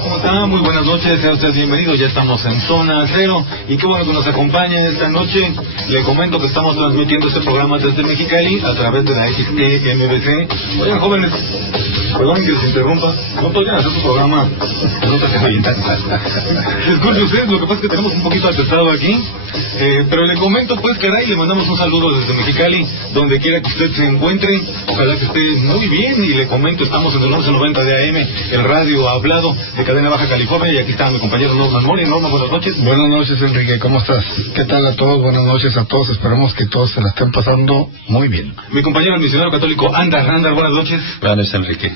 Hola, ¿cómo está? Muy buenas noches, sea usted bienvenido. Ya estamos en Zona Cero y qué bueno que nos acompaña esta noche. Le comento que estamos transmitiendo este programa desde Mexicali a través de la XTMBC. Oigan, jóvenes, perdón que se interrumpa, ¿no podrían hacer su programa en otra caballita? Disculpe usted, lo que pasa es que tenemos un poquito atestado aquí, pero le comento pues, caray, le mandamos un saludo desde Mexicali, donde quiera que usted se encuentre. Ojalá que esté muy bien, y le comento, estamos en el 1190 de AM, el radio hablado de Cadena Baja California, y aquí está mi compañero Norman Mori. Norman, buenas noches. Buenas noches, Enrique, ¿cómo estás? ¿Qué tal a todos? Buenas noches a todos, esperamos que todos se la estén pasando muy bien. Mi compañero el misionero católico Andar, buenas noches. Buenas noches, Enrique.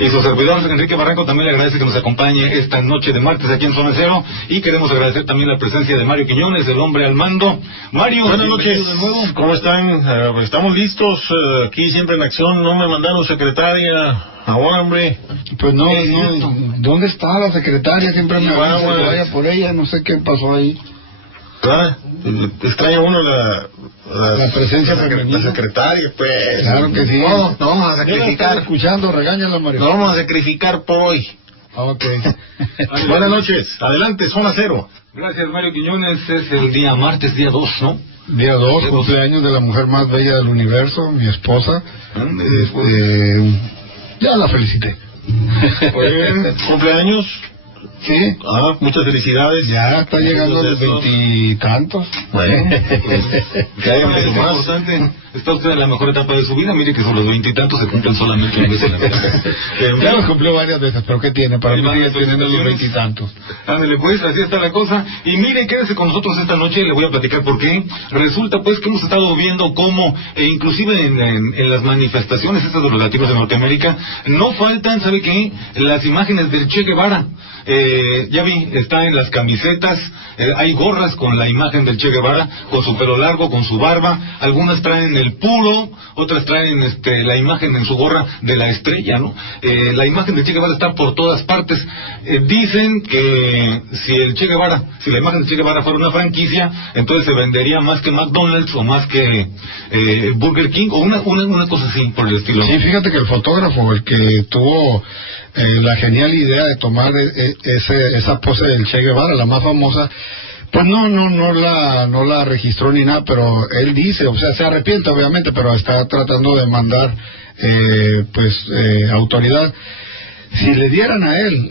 Y su servidor Enrique Barranco también le agradece que nos acompañe esta noche de martes aquí en Zona Cero, y queremos agradecer también la presencia de Mario Quiñones, el hombre al mando. Mario, buenas noches. De nuevo. ¿Cómo están? Estamos listos, aquí siempre en acción. No me mandaron secretaria ahora, hombre. Pues no, ¿dónde está la secretaria? Siempre me avisa que vaya por ella, no sé qué pasó ahí. Claro, extraña uno la presencia femenina. La secretaria, pues. Claro que sí. No vamos a sacrificar. Escuchando, regáñala, Mario. No vamos a sacrificar por hoy. Ok. Buenas noches, adelante, Zona Cero. Gracias, Mario Quiñones. Es el día martes, día 2, ¿no? Día 2, cumpleaños de la mujer más bella del universo, mi esposa. Ya la felicité. ¿Cumpleaños? Sí. Muchas felicidades. Ya está llegando a los 20 y tantos. Bueno, que haya más importante. Está usted en la mejor etapa de su vida. Mire que son los 20 y tantos, se cumplen solamente una vez en la vida. Ya los cumplió varias veces, pero ¿qué tiene? Para mí sigue teniendo los 20 y tantos. Ándale pues, así está la cosa. Y mire, quédese con nosotros esta noche, le voy a platicar por qué. Resulta pues que hemos estado viendo cómo, inclusive en las manifestaciones estas de los latinos de Norteamérica, no faltan, ¿sabe qué? Las imágenes del Che Guevara. Ya vi, está en las camisetas, hay gorras con la imagen del Che Guevara, con su pelo largo, con su barba. Algunas traen el puro, otras traen la imagen en su gorra de la estrella, ¿no? La imagen del Che Guevara está por todas partes. Dicen que si la imagen del Che Guevara fuera una franquicia, entonces se vendería más que McDonald's o más que Burger King, o una cosa así por el estilo. Sí, fíjate que el fotógrafo, el que tuvo la genial idea de tomar esa pose del Che Guevara, la más famosa, pues no la registró ni nada, pero él dice, o sea, se arrepiente obviamente, pero está tratando de mandar autoridad. Si le dieran a él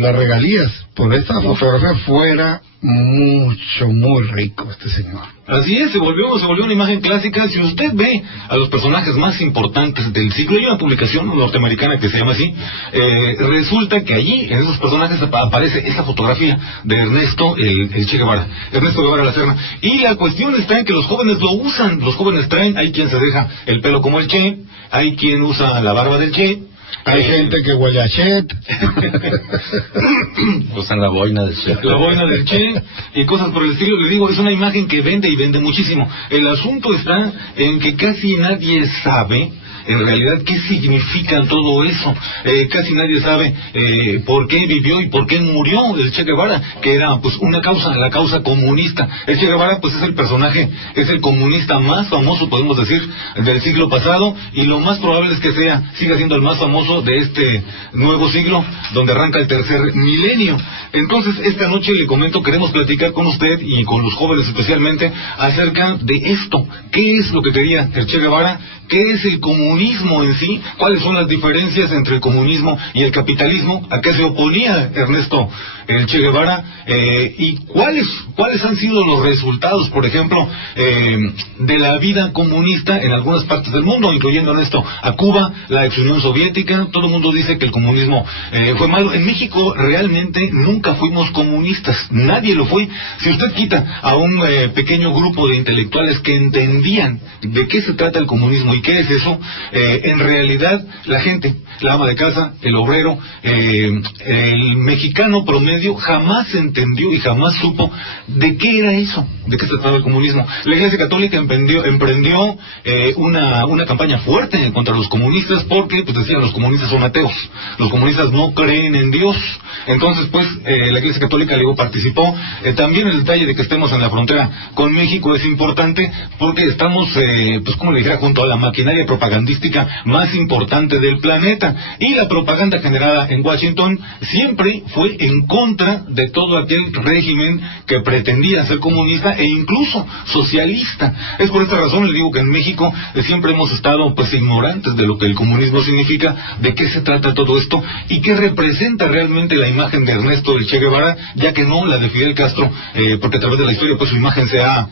las regalías por esta fotografía, fuera muy rico este señor. Así es, se volvió una imagen clásica. Si usted ve a los personajes más importantes del siglo, hay una publicación norteamericana que se llama así, resulta que allí, en esos personajes, aparece esta fotografía de Ernesto, el Che Guevara, Ernesto Guevara La Serna. Y la cuestión está en que los jóvenes lo usan, los jóvenes traen, hay quien se deja el pelo como el Che, hay quien usa la barba del Che, hay gente que huele a Chet. Usan la boina del Che. La boina del Che y cosas por el estilo. Le digo, es una imagen que vende y vende muchísimo. El asunto está en que casi nadie sabe en realidad qué significa todo eso. Casi nadie sabe por qué vivió y por qué murió el Che Guevara, que era pues una causa, la causa comunista. El Che Guevara pues es el personaje, es el comunista más famoso, podemos decir, del siglo pasado, y lo más probable es que siga siendo el más famoso de este nuevo siglo, donde arranca el tercer milenio. Entonces, esta noche le comento, queremos platicar con usted y con los jóvenes especialmente acerca de esto. ¿Qué es lo que quería el Che Guevara? ¿Qué es el comunismo en sí? ¿Cuáles son las diferencias entre el comunismo y el capitalismo? ¿A qué se oponía Ernesto el Che Guevara? ¿Y cuáles han sido los resultados, por ejemplo, de la vida comunista en algunas partes del mundo, incluyendo en esto a Cuba, la ex Unión Soviética? Todo el mundo dice que el comunismo fue malo. En México realmente nunca fuimos comunistas, nadie lo fue. Si usted quita a un pequeño grupo de intelectuales que entendían de qué se trata el comunismo y qué es eso, en realidad la gente, la ama de casa, el obrero, el mexicano promedio jamás entendió y jamás supo de qué era eso, de qué se trataba el comunismo. La Iglesia Católica emprendió una campaña fuerte contra los comunistas, porque pues decían, los comunistas son ateos, los comunistas no creen en Dios. Entonces pues la Iglesia Católica luego participó. También el detalle de que estemos en la frontera con México es importante, porque estamos pues como le dijera, junto a la maquinaria propagandística más importante del planeta. Y la propaganda generada en Washington siempre fue en contra de todo aquel régimen que pretendía ser comunista e incluso socialista. Es por esta razón, le digo que en México siempre hemos estado pues ignorantes de lo que el comunismo significa, de qué se trata todo esto y qué representa realmente la imagen de Ernesto del Che Guevara, ya que no la de Fidel Castro, porque a través de la historia pues su imagen se ha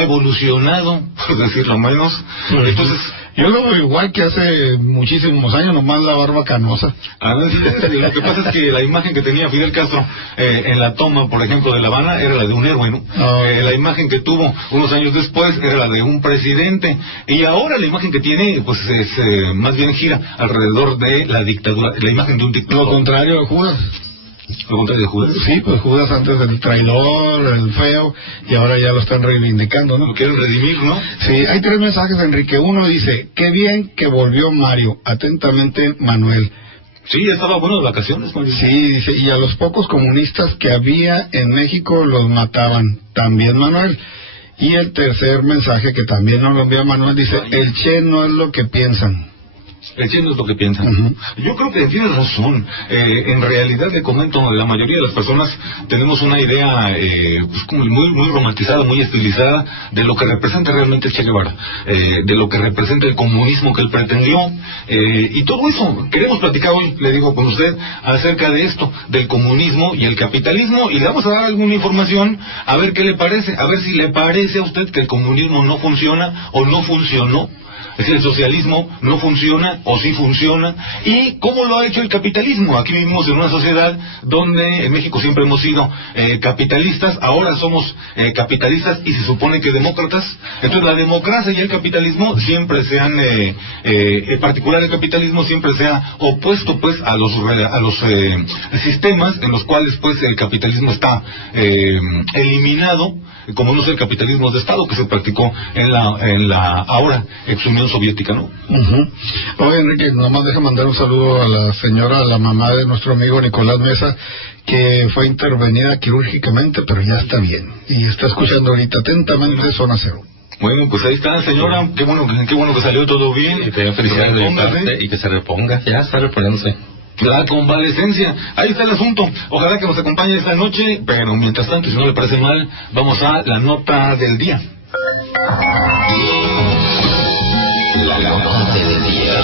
evolucionado, por decirlo menos. Entonces, yo lo veo igual que hace muchísimos años, nomás la barba canosa. Lo que pasa es que la imagen que tenía Fidel Castro en la toma, por ejemplo, de La Habana, era la de un héroe, ¿no? La imagen que tuvo unos años después era la de un presidente, y ahora la imagen que tiene, pues es más bien gira alrededor de la dictadura, la imagen de un dictador. Lo contrario de Judas. ¿Lo contrario de Judas? Sí, pues Judas antes del traidor, el feo, y ahora ya lo están reivindicando, ¿no? Lo quieren redimir, ¿no? Sí, hay 3 mensajes, Enrique. Uno dice, qué bien que volvió Mario. Atentamente, Manuel. Sí, ya estaba bueno de vacaciones, Mario. Sí, dice, y a los pocos comunistas que había en México los mataban. También, Manuel. Y el tercer mensaje, que también nos lo envía Manuel, dice, el Che no es lo que piensan. El Che no es lo que piensan. Yo creo que tiene razón. En realidad, le comento, la mayoría de las personas tenemos una idea pues como muy romantizada, muy estilizada de lo que representa realmente el Che Guevara, de lo que representa el comunismo que él pretendió, y todo eso. Queremos platicar hoy, le digo con usted, acerca de esto, del comunismo y el capitalismo, y le vamos a dar alguna información, a ver qué le parece, a ver si le parece a usted que el comunismo no funciona o no funcionó. Es decir, el socialismo no funciona o sí funciona. ¿Y cómo lo ha hecho el capitalismo? Aquí vivimos en una sociedad donde en México siempre hemos sido capitalistas, ahora somos capitalistas y se supone que demócratas. Entonces la democracia y el capitalismo siempre se han, en particular el capitalismo siempre se ha opuesto pues a los sistemas en los cuales pues el capitalismo está eliminado, como no es el capitalismo de Estado que se practicó en la ahora ex Unión Soviética, ¿no? Oye, Enrique, nomás deja mandar un saludo a la señora, a la mamá de nuestro amigo Nicolás Mesa, que fue intervenida quirúrgicamente, pero ya está bien. Y está escuchando ahorita atentamente Zona Cero. Bueno, pues ahí está, señora. Qué bueno que salió todo bien. Y te doy felicidades de mi parte y que se reponga. Ya está reponiéndose. La convalecencia, ahí está el asunto. Ojalá que nos acompañe esta noche, pero mientras tanto, si no le parece mal, vamos a la nota del día. La nota del día.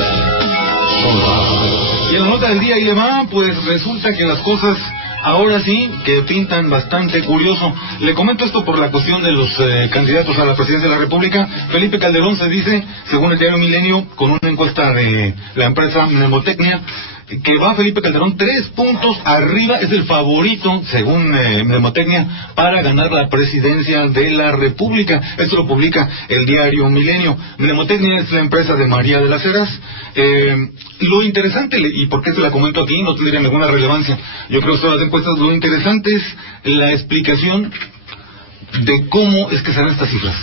Y en la nota del día ahí le va, pues resulta que las cosas ahora sí que pintan bastante curioso. Le comento esto por la cuestión de los candidatos a la presidencia de la República. Felipe Calderón se dice, según el diario Milenio, con una encuesta de la empresa Mnemotecnia, que va Felipe Calderón 3 puntos arriba, es el favorito, según Mnemotecnia, para ganar la presidencia de la República. Esto lo publica el diario Milenio. Mnemotecnia es la empresa de María de las Heras. Lo interesante, y por qué se la comento aquí, no tendría ninguna relevancia, yo creo que son las encuestas, lo interesante es la explicación de cómo es que salen estas cifras.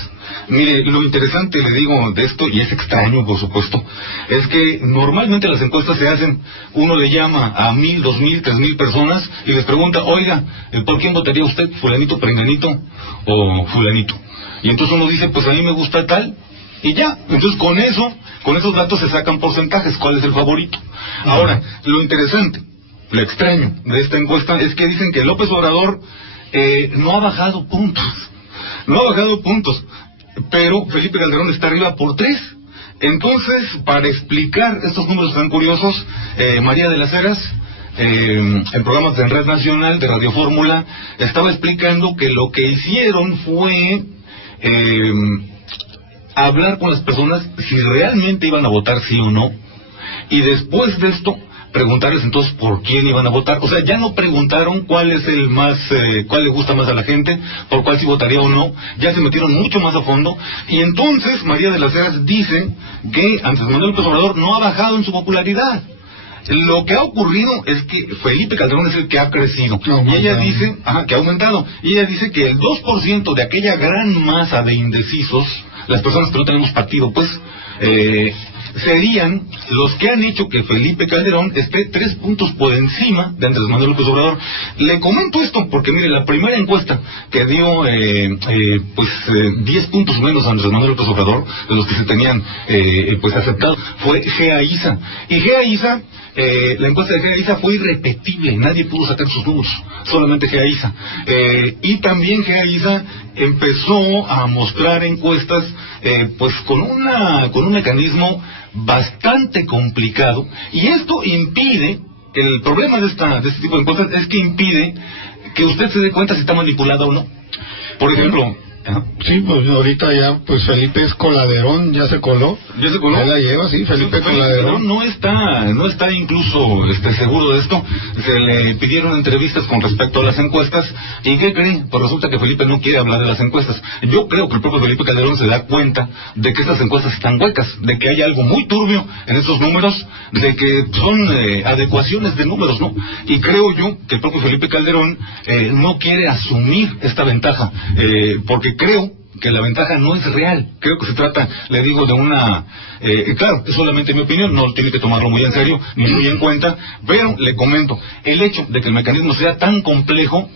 Mire, lo interesante, le digo, de esto, y es extraño, por supuesto, es que normalmente las encuestas se hacen, uno le llama a 1,000, 2,000, 3,000 personas y les pregunta, oiga, ¿por quién votaría usted? ¿Fulanito, perenganito o fulanito? Y entonces uno dice, pues a mí me gusta tal, y ya. Entonces con esos datos se sacan porcentajes, cuál es el favorito. Ahora, lo interesante, lo extraño de esta encuesta es que dicen que López Obrador no ha bajado puntos, pero Felipe Calderón está arriba por 3. Entonces, para explicar estos números tan curiosos, María de las Heras, en programas de Red Nacional, de Radio Fórmula, estaba explicando que lo que hicieron fue hablar con las personas si realmente iban a votar sí o no, y después de esto preguntarles entonces por quién iban a votar. O sea, ya no preguntaron cuál es el más, cuál le gusta más a la gente, por cuál sí votaría o no, ya se metieron mucho más a fondo, y entonces María de las Heras dice que Andrés Manuel López Obrador no ha bajado en su popularidad. Lo que ha ocurrido es que Felipe Calderón es el que ha crecido, y ella dice, que ha aumentado, y ella dice que el 2% de aquella gran masa de indecisos, las personas que no tenemos partido, pues, serían los que han hecho que Felipe Calderón esté 3 puntos por encima de Andrés Manuel López Obrador. Le comento esto porque, mire, la primera encuesta que dio 10 puntos menos a Andrés Manuel López Obrador, de los que se tenían aceptado, fue GEA-ISA. Y GEA-ISA, la encuesta de GEA-ISA fue irrepetible, nadie pudo sacar sus números, solamente GEA-ISA. Y también GEA-ISA empezó a mostrar encuestas con un mecanismo bastante complicado, y esto impide, el problema de este tipo de encuestas es que impide que usted se dé cuenta si está manipulada o no. Por ejemplo... Sí, pues ahorita ya, pues Felipe es coladerón, ya se coló. ¿Ya se coló? Ya la lleva, sí, Felipe Coladerón. No está incluso seguro de esto. Se le pidieron entrevistas con respecto a las encuestas. ¿Y qué cree? Pues resulta que Felipe no quiere hablar de las encuestas. Yo creo que el propio Felipe Calderón se da cuenta de que estas encuestas están huecas, de que hay algo muy turbio en estos números, de que son adecuaciones de números, ¿no? Y creo yo que el propio Felipe Calderón no quiere asumir esta ventaja, porque creo que la ventaja no es real. Creo que se trata, le digo, de una... claro, es solamente mi opinión, no tiene que tomarlo muy en serio, ni muy en cuenta, pero le comento, el hecho de que el mecanismo sea tan complejo,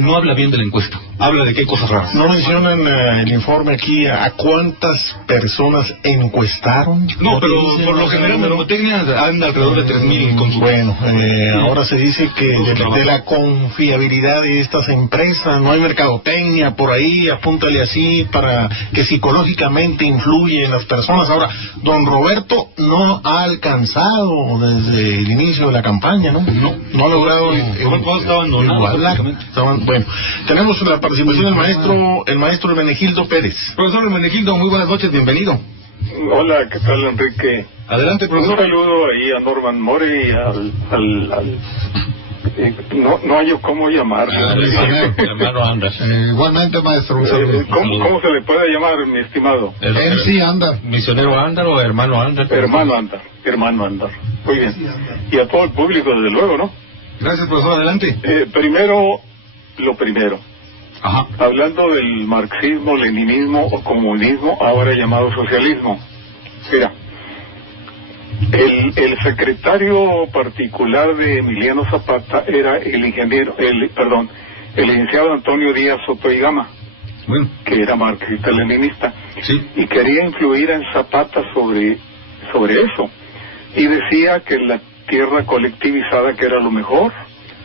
no habla bien de la encuesta, habla de que hay cosas raras. ¿No mencionan el informe aquí a cuántas personas encuestaron? No, pero por lo general Mercotecnia anda alrededor de 3,000 consultas. Bueno, ahora se dice que de la confiabilidad de estas empresas, no hay mercadotecnia por ahí, apúntale así, para que psicológicamente influye en las personas. Ahora, don Roberto no ha alcanzado desde el inicio de la campaña, ¿no? No ha logrado... Está abandonado. Bueno, tenemos la participación del maestro Hermenegildo Pérez. Profesor Hermenegildo, muy buenas noches, bienvenido. Hola, ¿qué tal, Enrique? Adelante, profesor. Un saludo ahí a Norman More y no hay cómo llamar. Hermano Andar. Igualmente, maestro, un saludo. ¿Cómo se le puede llamar, mi estimado? MC Andar. ¿Misionero Andar o hermano Andar? Hermano Andar. Muy bien. Y a todo el público, desde luego, ¿no? Gracias, profesor, adelante. Primero, lo primero. Ajá. Hablando del marxismo, leninismo o comunismo, ahora llamado socialismo. Mira, el secretario particular de Emiliano Zapata era el licenciado Antonio Díaz Soto y Gama, bueno, que era marxista-leninista, sí, y quería influir en Zapata sobre eso, y decía que la tierra colectivizada que era lo mejor,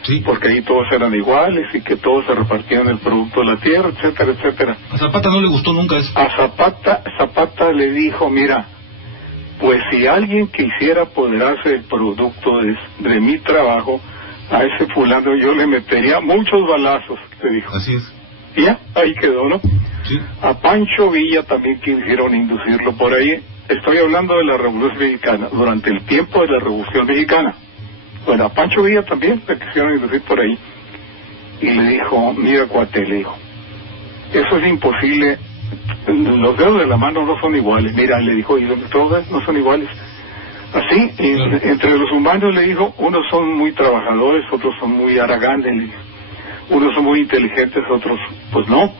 sí, porque ahí todos eran iguales y que todos se repartían el producto de la tierra, etcétera, etcétera. A Zapata no le gustó nunca eso. A Zapata le dijo, mira, pues si alguien quisiera apoderarse del producto de mi trabajo, a ese fulano yo le metería muchos balazos, le dijo. Así es. Y ya, ahí quedó, ¿no? Sí. A Pancho Villa también quisieron inducirlo por ahí. Estoy hablando de la Revolución Mexicana, durante el tiempo de la Revolución Mexicana. Bueno, a Pancho Villa también le quisieron inducir por ahí. Y le dijo, mira, cuate, le dijo, eso es imposible. Los dedos de la mano no son iguales. Mira, le dijo, y los dedos no son iguales. Así, entre los humanos, le dijo, unos son muy trabajadores, otros son muy haraganes, le dijo. Unos son muy inteligentes, otros pues no.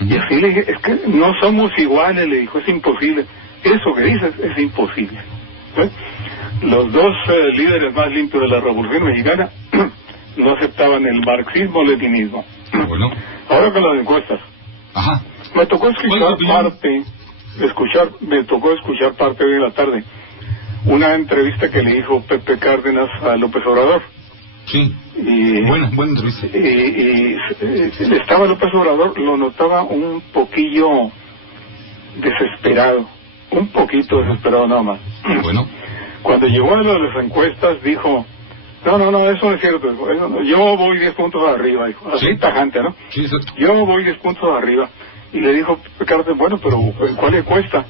Y así le dije, es que no somos iguales, le dijo, es imposible. Eso que dices es imposible. Los dos líderes más limpios de la Revolución Mexicana no aceptaban el marxismo-leninismo. Bueno. Ahora con las encuestas. Ajá. Me tocó escuchar parte de la tarde una entrevista que le hizo Pepe Cárdenas a López Obrador. Sí. Y buena entrevista. Y estaba López Obrador, lo notaba un poquillo desesperado, un poquito desesperado nada más. Bueno. Cuando llegó a las encuestas dijo, no, eso no es cierto, eso no, yo voy 10 puntos arriba, dijo, así ¿sí? Tajante, ¿no? Sí, exacto. Yo voy 10 puntos arriba. Y le dijo Cárdenas, bueno, pero ¿cuál le cuesta?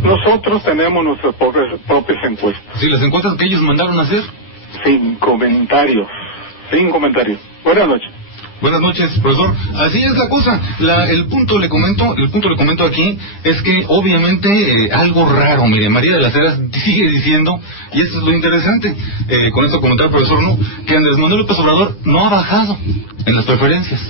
Nosotros tenemos nuestras propias encuestas. Sí, las encuestas que ellos mandaron a hacer. Sin comentarios. Buenas noches. Buenas noches, profesor. Así es la cosa. El punto le comento aquí es que obviamente algo raro, mire, María de las Heras sigue diciendo, y eso es lo interesante, con esto comentar, profesor, ¿no? Que Andrés Manuel López Obrador no ha bajado. en las preferencias.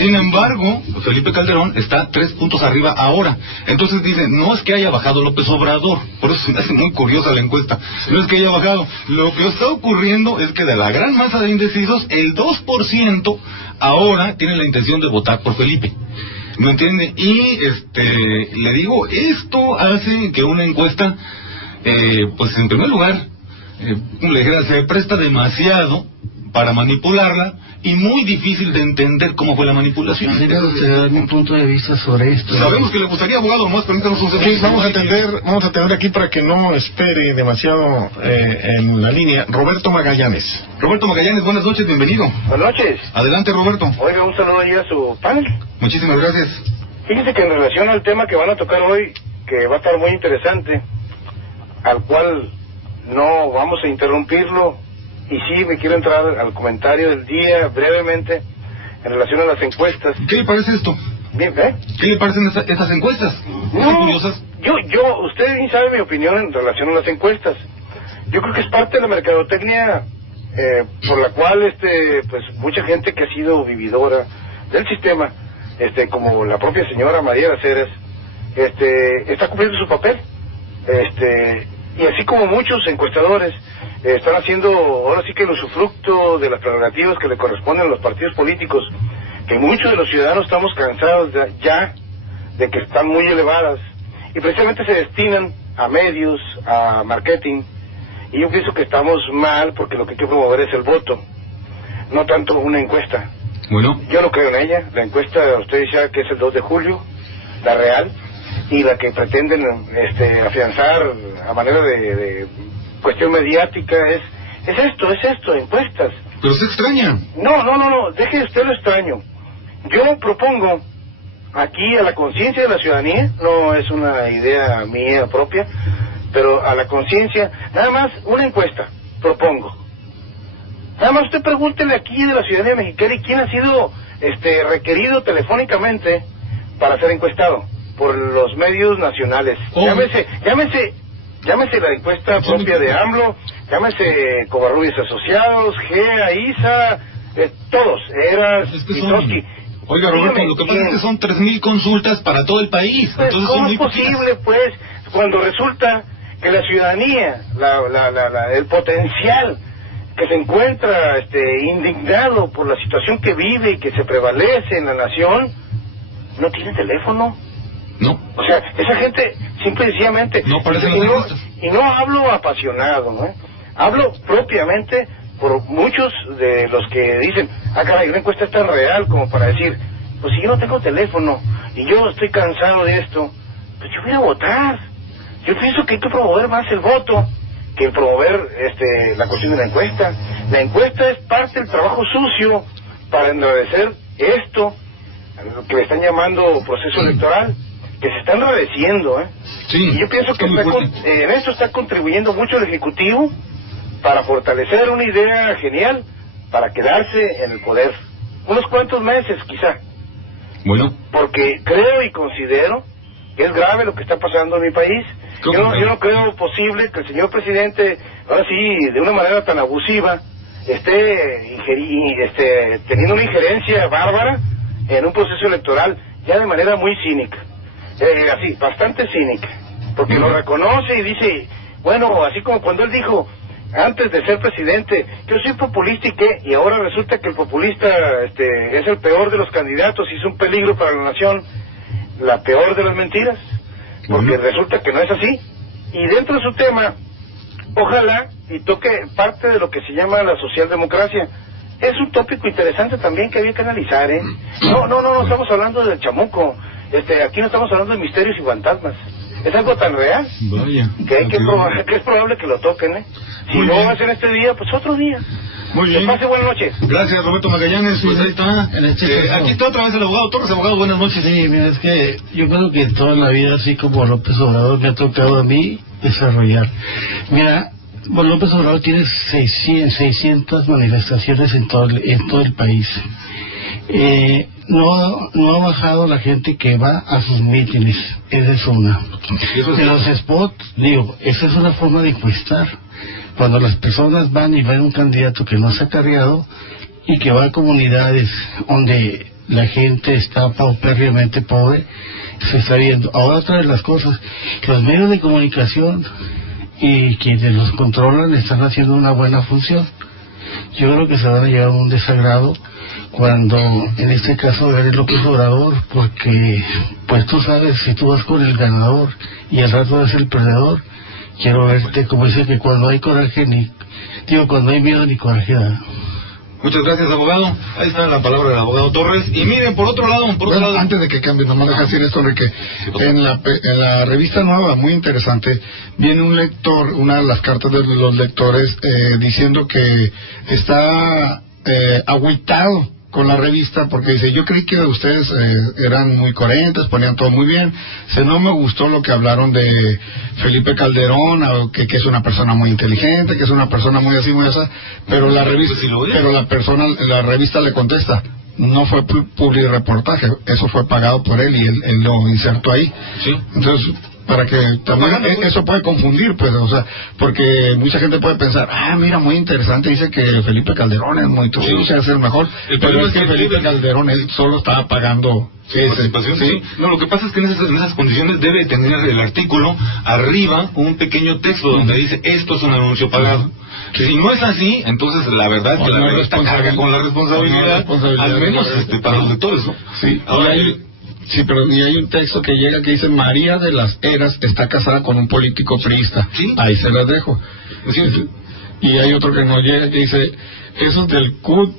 Sin embargo, Felipe Calderón está 3 puntos arriba ahora. Entonces dicen, no es que haya bajado López Obrador, por eso se me hace muy curiosa la encuesta. No es que haya bajado. Lo que está ocurriendo es que de la gran masa de indecisos, el 2% ahora tiene la intención de votar por Felipe. ¿Me entiende? Y le digo, esto hace que una encuesta, pues en primer lugar, se presta demasiado para manipularla y muy difícil de entender cómo fue la manipulación. Dar mi punto de vista sobre esto. Sabemos que le gustaría, abogado, nomás permítanos un segundo. Sí, vamos a tener aquí para que no espere demasiado en la línea, Roberto Magallanes. Roberto Magallanes, buenas noches, bienvenido. Buenas noches. Adelante, Roberto. Oiga, un saludo ahí a su panel. Muchísimas gracias. Fíjese que en relación al tema que van a tocar hoy, que va a estar muy interesante, al cual no vamos a interrumpirlo, y sí me quiero entrar al comentario del día brevemente en relación a las encuestas. ¿Qué le parece esto? Bien, ¿Qué le parecen esas encuestas? No, curiosas. Usted bien sabe mi opinión en relación a las encuestas. Yo creo que es parte de la mercadotecnia por la cual pues mucha gente que ha sido vividora del sistema, como la propia señora María Aceras, está cumpliendo su papel. Y así como muchos encuestadores están haciendo ahora sí que el usufructo de las prerrogativas que le corresponden a los partidos políticos, que muchos de los ciudadanos estamos cansados ya de que están muy elevadas y precisamente se destinan a medios, a marketing, y yo pienso que estamos mal porque lo que hay que promover es el voto, no tanto una encuesta. Bueno, yo no creo en ella. La encuesta, usted decía que es el 2 de julio, la real, y la que pretenden afianzar a manera de cuestión mediática es esto, encuestas. Pero se extraña. No, deje usted lo extraño. Yo propongo aquí a la conciencia de la ciudadanía, no es una idea mía propia, pero a la conciencia, nada más una encuesta, propongo. Nada más usted pregúntele aquí de la ciudadanía mexicana y quién ha sido requerido telefónicamente para ser encuestado por los medios nacionales. Llámese la encuesta propia de AMLO, llámese Covarrubias Asociados, GEA, ISA, todos, Eras, Trotsky. Oiga, Roberto, lo que pasa es que son 3,000 consultas para todo el país. Pues, entonces ¿cómo es posible, pues, cuando resulta que la ciudadanía, el potencial que se encuentra indignado por la situación que vive y que se prevalece en la nación, no tiene teléfono? No. O sea, esa gente simple y sencillamente... No parecen y no hablo apasionado, hablo propiamente por muchos de los que dicen, caray, una encuesta es tan real como para decir, pues si yo no tengo teléfono y yo estoy cansado de esto, pues yo voy a votar. Yo pienso que hay que promover más el voto que el promover la cuestión de la encuesta. La encuesta es parte del trabajo sucio para enrarecer esto, que le están llamando proceso electoral, que se está enrareciendo, Sí, y yo pienso que en esto está contribuyendo mucho el Ejecutivo para fortalecer una idea genial para quedarse en el poder. Unos cuantos meses, quizá. Bueno. Porque creo y considero que es grave lo que está pasando en mi país. Yo no creo posible que el señor presidente, ahora sí, de una manera tan abusiva, esté teniendo una injerencia bárbara en un proceso electoral, ya de manera muy cínica. Así, bastante cínica. Porque lo reconoce y dice, bueno, así como cuando él dijo, antes de ser presidente, yo soy populista y ahora resulta que el populista es el peor de los candidatos y es un peligro para la nación, la peor de las mentiras, porque resulta que no es así. Y dentro de su tema, ojalá y toque parte de lo que se llama la socialdemocracia. Es un tópico interesante también que había que analizar, No estamos hablando del chamuco, aquí no estamos hablando de misterios y fantasmas. Es algo tan real que es probable que lo toquen, Si no es en este día, pues otro día. Muy bien. Que pase buenas noches. Gracias, Roberto Magallanes. Pues ahí está. Aquí está otra vez el abogado Torres. Abogado, buenas noches. Sí, mira, es que yo creo que toda la vida, así como López Obrador, me ha tocado a mí desarrollar. Mira, López Obrador tiene 600 manifestaciones en todo el país. No ha bajado la gente que va a sus mítines. Esa es una. De los spots, esa es una forma de encuestar. Cuando las personas van y ven un candidato que no se ha cargado, y que va a comunidades donde la gente está paupérrimamente pobre, se está viendo. Ahora, otra de las cosas, los medios de comunicación y quienes los controlan están haciendo una buena función. Yo creo que se van a llevar un desagrado cuando, en este caso, gane López Obrador, porque, pues tú sabes, si tú vas con el ganador y al rato eres el perdedor, quiero verte, como dice, que cuando hay coraje, cuando hay miedo ni coraje da. Muchas gracias, abogado. Ahí está la palabra del abogado Torres. Y miren, por otro lado... Antes de que cambie, nomás deja decir esto, Enrique. En la revista nueva, muy interesante, viene un lector, una de las cartas de los lectores, diciendo que está agüitado con la revista, porque dice, yo creí que ustedes eran muy coherentes, ponían todo muy bien, no me gustó lo que hablaron de Felipe Calderón, que es una persona muy inteligente, que es una persona muy así, muy así, pero la revista le contesta, no fue publireportaje, eso fue pagado por él y él lo insertó ahí. Sí. Entonces, para que también eso puede confundir, pues, o sea, porque mucha gente puede pensar, mira, muy interesante, dice que Felipe Calderón es muy trucha, es el mejor, pero es que Felipe Calderón, él solo estaba pagando participación. Sí. No, lo que pasa es que en esas condiciones debe tener el artículo arriba un pequeño texto donde dice, esto es un anuncio pagado. Si no es así, entonces la verdad es que la revista carga con la responsabilidad, al menos para los lectores, ¿no? Sí. Ahora sí, pero y hay un texto que llega que dice, María de las Heras está casada con un político priista. ¿Sí? Ahí se las dejo. Sí. Y hay otro que nos llega que dice, esos del CUT,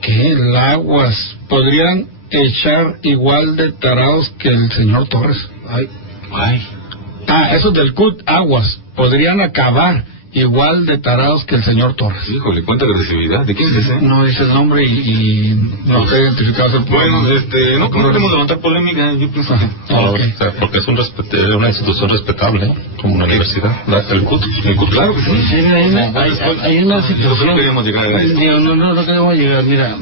que el Aguas, podrían echar igual de tarados que el señor Torres. Esos del CUT, Aguas, podrían acabar igual de tarados que el señor Torres. Híjole, cuánta agresividad. ¿De quién es ese? No dice el nombre y no está identificado. Bueno, no queremos levantar polémica, yo pienso que... porque es una institución respetable, como una universidad. El CUT, claro que sí. Hay una situación... No queremos llegar a esto. No queremos llegar, mira.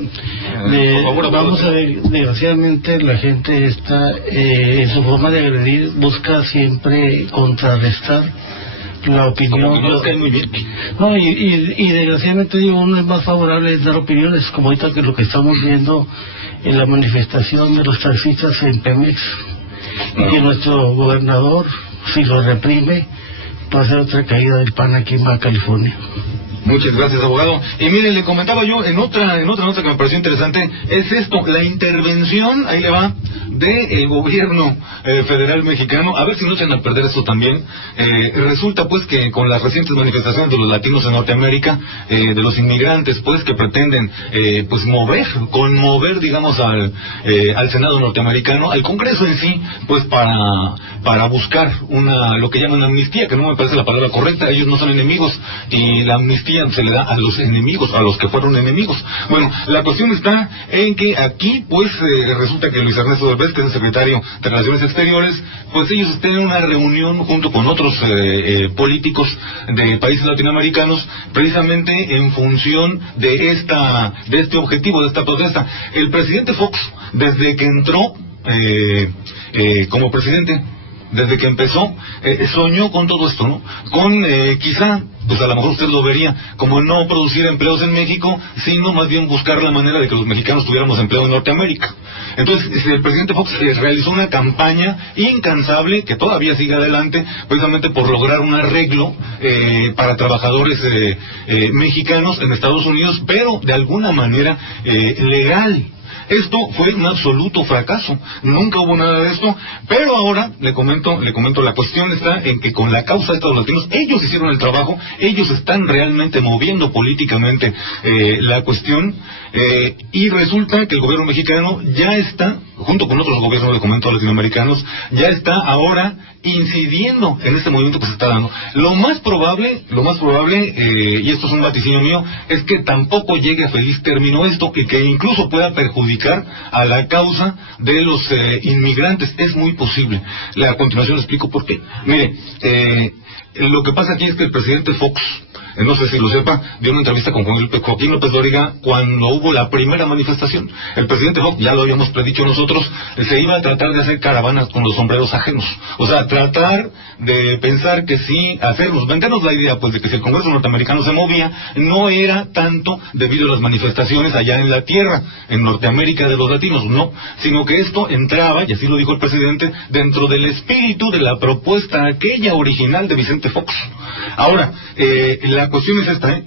Vamos a ver, desgraciadamente la gente está, en su forma de agredir, busca siempre contrarrestar la opinión. No, y desgraciadamente digo, uno es más favorable a dar opiniones, como ahorita que lo que estamos viendo en la manifestación de los taxistas en Pemex, y que nuestro gobernador, si lo reprime, va a ser otra caída del pan aquí en Baja California. Muchas gracias, abogado. Y miren, le comentaba yo en otra nota que me pareció interesante, es esto, la intervención, ahí le va, del gobierno federal mexicano, a ver si no echan a perder esto también. Resulta pues que con las recientes manifestaciones de los latinos en Norteamérica, de los inmigrantes pues que pretenden pues conmover digamos al Senado norteamericano, al Congreso en sí, pues para buscar lo que llaman amnistía, que no me parece la palabra correcta, ellos no son enemigos, y la amnistía se le da a los enemigos, a los que fueron enemigos. Bueno, la cuestión está en que aquí pues resulta que Luis Ernesto Derbez, que es el secretario de Relaciones Exteriores, pues ellos tienen una reunión junto con otros políticos de países latinoamericanos, precisamente en función de este objetivo, de esta protesta. El presidente Fox, desde que entró como presidente, desde que empezó, soñó con todo esto, ¿no? Con quizá, pues a lo mejor usted lo vería como no producir empleos en México, sino más bien buscar la manera de que los mexicanos tuviéramos empleo en Norteamérica. Entonces, el presidente Fox realizó una campaña incansable, que todavía sigue adelante, precisamente por lograr un arreglo para trabajadores mexicanos en Estados Unidos, pero de alguna manera legal. Esto fue un absoluto fracaso, nunca hubo nada de esto, pero ahora le comento, la cuestión está en que con la causa de Estados latinos, ellos hicieron el trabajo, ellos están realmente moviendo políticamente la cuestión, y resulta que el gobierno mexicano ya está, junto con otros gobiernos, le comento, latinoamericanos, ya está ahora incidiendo en este movimiento que se está dando. Lo más probable, y esto es un vaticinio mío, es que tampoco llegue a feliz término esto, y que incluso pueda perjudicar a la causa de los inmigrantes. Es muy posible. A continuación le explico por qué. Mire, lo que pasa aquí es que el presidente Fox no sé si lo sepa, dio una entrevista con Joaquín López Dóriga cuando hubo la primera manifestación. El presidente Fox, ya lo habíamos predicho nosotros, se iba a tratar de hacer caravanas con los sombreros ajenos. O sea, tratar de pensar que sí, vendernos la idea, pues, de que si el Congreso norteamericano se movía, no era tanto debido a las manifestaciones allá en la tierra, en Norteamérica de los latinos, no, sino que esto entraba, y así lo dijo el presidente, dentro del espíritu de la propuesta aquella original de Vicente Fox. Ahora, la cuestión es esta,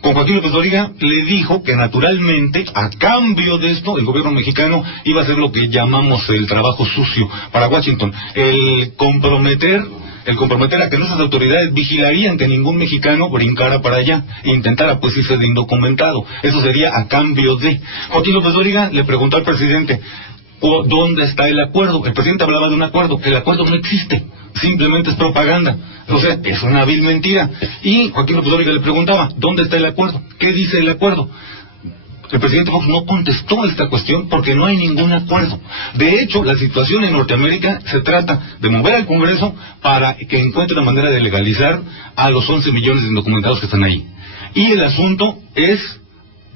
con Joaquín López Dóriga le dijo que naturalmente, a cambio de esto, el gobierno mexicano iba a hacer lo que llamamos el trabajo sucio para Washington, el comprometer a que nuestras autoridades vigilarían que ningún mexicano brincara para allá e intentara pues irse de indocumentado. Eso sería a cambio de... Joaquín López Dóriga le preguntó al presidente, ¿dónde está el acuerdo? El presidente hablaba de un acuerdo. El acuerdo no existe, simplemente es propaganda. O sea, es una vil mentira. Y Joaquín López Dóriga le preguntaba, ¿dónde está el acuerdo? ¿Qué dice el acuerdo? El presidente Fox no contestó esta cuestión porque no hay ningún acuerdo. De hecho, la situación en Norteamérica se trata de mover al Congreso para que encuentre una manera de legalizar a los 11 millones de indocumentados que están ahí. Y el asunto es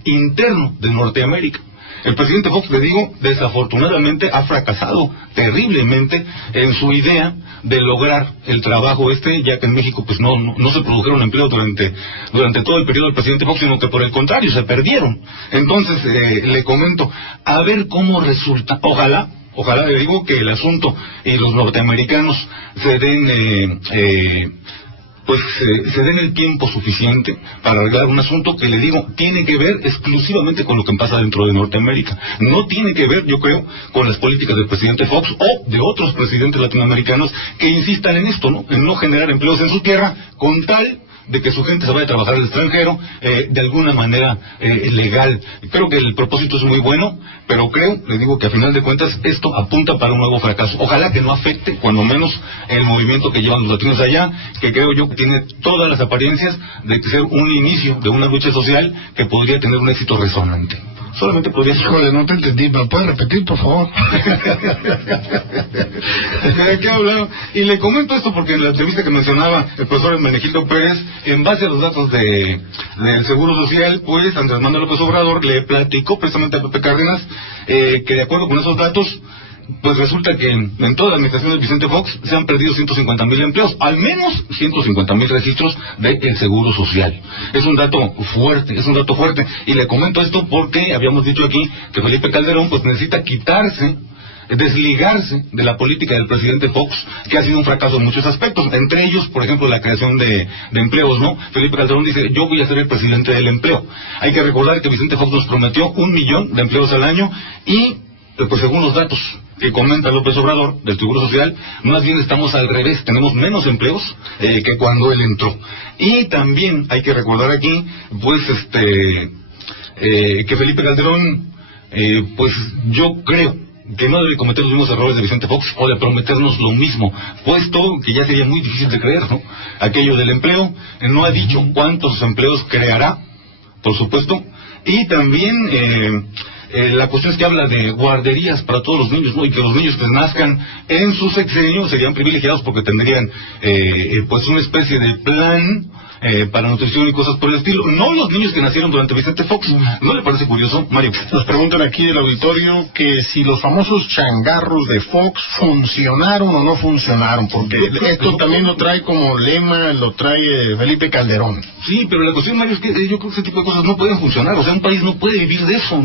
interno de Norteamérica. El presidente Fox, le digo, desafortunadamente ha fracasado terriblemente en su idea de lograr el trabajo ya que en México pues no se produjeron empleos durante todo el periodo del presidente Fox, sino que por el contrario se perdieron. Entonces, le comento, a ver cómo resulta. Ojalá le digo que el asunto y los norteamericanos se den se den el tiempo suficiente para arreglar un asunto que, le digo, tiene que ver exclusivamente con lo que pasa dentro de Norteamérica. No tiene que ver, yo creo, con las políticas del presidente Fox o de otros presidentes latinoamericanos que insistan en esto, ¿no? En no generar empleos en su tierra con tal de que su gente se vaya a trabajar al extranjero de alguna manera legal. Creo que el propósito es muy bueno, pero le digo que a final de cuentas esto apunta para un nuevo fracaso. Ojalá que no afecte, cuando menos, el movimiento que llevan los latinos allá, que creo yo que tiene todas las apariencias de ser un inicio de una lucha social que podría tener un éxito resonante. Solamente podría ser... Híjole, no te entendí, ¿me puedes repetir, por favor? ¿De qué hablaron? Y le comento esto porque en la entrevista que mencionaba el profesor Hermenegildo Pérez, en base a los datos del Seguro Social, pues Andrés Manuel López Obrador le platicó precisamente a Pepe Cárdenas que de acuerdo con esos datos, pues resulta que en toda la administración de Vicente Fox se han perdido 150,000 empleos, al menos 150,000 registros del Seguro Social. Es un dato fuerte, y le comento esto porque habíamos dicho aquí que Felipe Calderón pues necesita desligarse de la política del presidente Fox, que ha sido un fracaso en muchos aspectos, entre ellos, por ejemplo, la creación de empleos, ¿no? Felipe Calderón dice, yo voy a ser el presidente del empleo. Hay que recordar que Vicente Fox nos prometió 1 millón de empleos al año y, pues según los datos que comenta López Obrador del Seguro Social, más bien estamos al revés, tenemos menos empleos que cuando él entró. Y también hay que recordar aquí, pues, que Felipe Calderón, pues yo creo que no debe cometer los mismos errores de Vicente Fox o de prometernos lo mismo, puesto que ya sería muy difícil de creer, ¿no? Aquello del empleo, no ha dicho cuántos empleos creará, por supuesto, y también la cuestión es que habla de guarderías para todos los niños, ¿no? Y que los niños que nazcan en su sexenio serían privilegiados porque tendrían pues una especie de plan para nutrición y cosas por el estilo. No los niños que nacieron durante Vicente Fox. ¿No le parece curioso, Mario? Nos preguntan aquí del auditorio que si los famosos changarros de Fox funcionaron o no funcionaron, porque esto también lo trae como lema, lo trae Felipe Calderón. Sí, pero la cuestión, Mario, es que yo creo que ese tipo de cosas no pueden funcionar. O sea, un país no puede vivir de eso,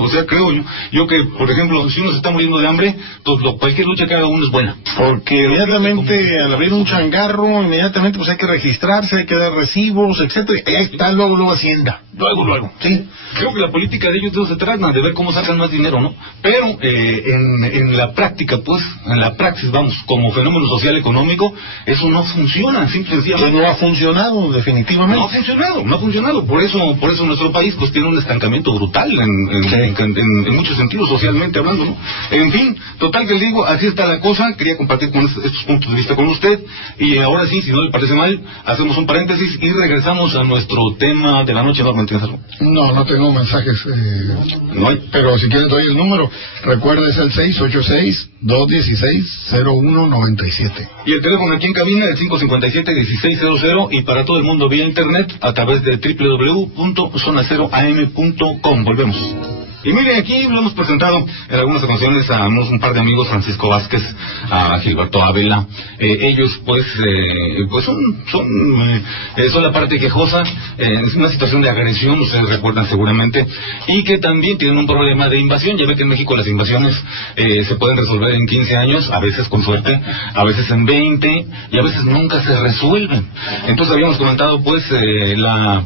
O sea, creo yo que, por ejemplo, si uno se está muriendo de hambre, pues cualquier lucha que haga uno es buena. Porque inmediatamente, al abrir un changarro, inmediatamente pues hay que registrarse, hay que dar recibos, etcétera. Ahí está luego Hacienda. Luego. Sí. Creo que la política de ellos de eso se trata, de ver cómo sacan más dinero, ¿no? Pero en la práctica, pues, en la praxis, vamos, como fenómeno social económico, eso no funciona, sencillamente. No ha funcionado, definitivamente. No ha funcionado. Por eso nuestro país pues tiene un estancamiento brutal en muchos sentidos, socialmente hablando, ¿no? En fin, total que le digo, así está la cosa. Quería compartir con estos puntos de vista con usted. Y ahora sí, si no le parece mal, hacemos un paréntesis y regresamos a nuestro tema de la noche. ¿Tienes algo? No tengo mensajes. No hay. Pero si quieres doy el número. Recuerda, es el 686 216-0197. Y el teléfono aquí en cabina es 557-1600 y para todo el mundo vía internet a través de www.zonaceroam.com. Volvemos. Y miren, aquí lo hemos presentado en algunas ocasiones a un par de amigos, Francisco Vázquez, a Gilberto Ávila. Ellos, pues son la parte quejosa. Es una situación de agresión, ustedes recuerdan seguramente, y que también tienen un problema de invasión. Ya ve que en México las invasiones se pueden resolver en 15 años, a veces con suerte, a veces en 20, y a veces nunca se resuelven. Entonces habíamos comentado, pues, la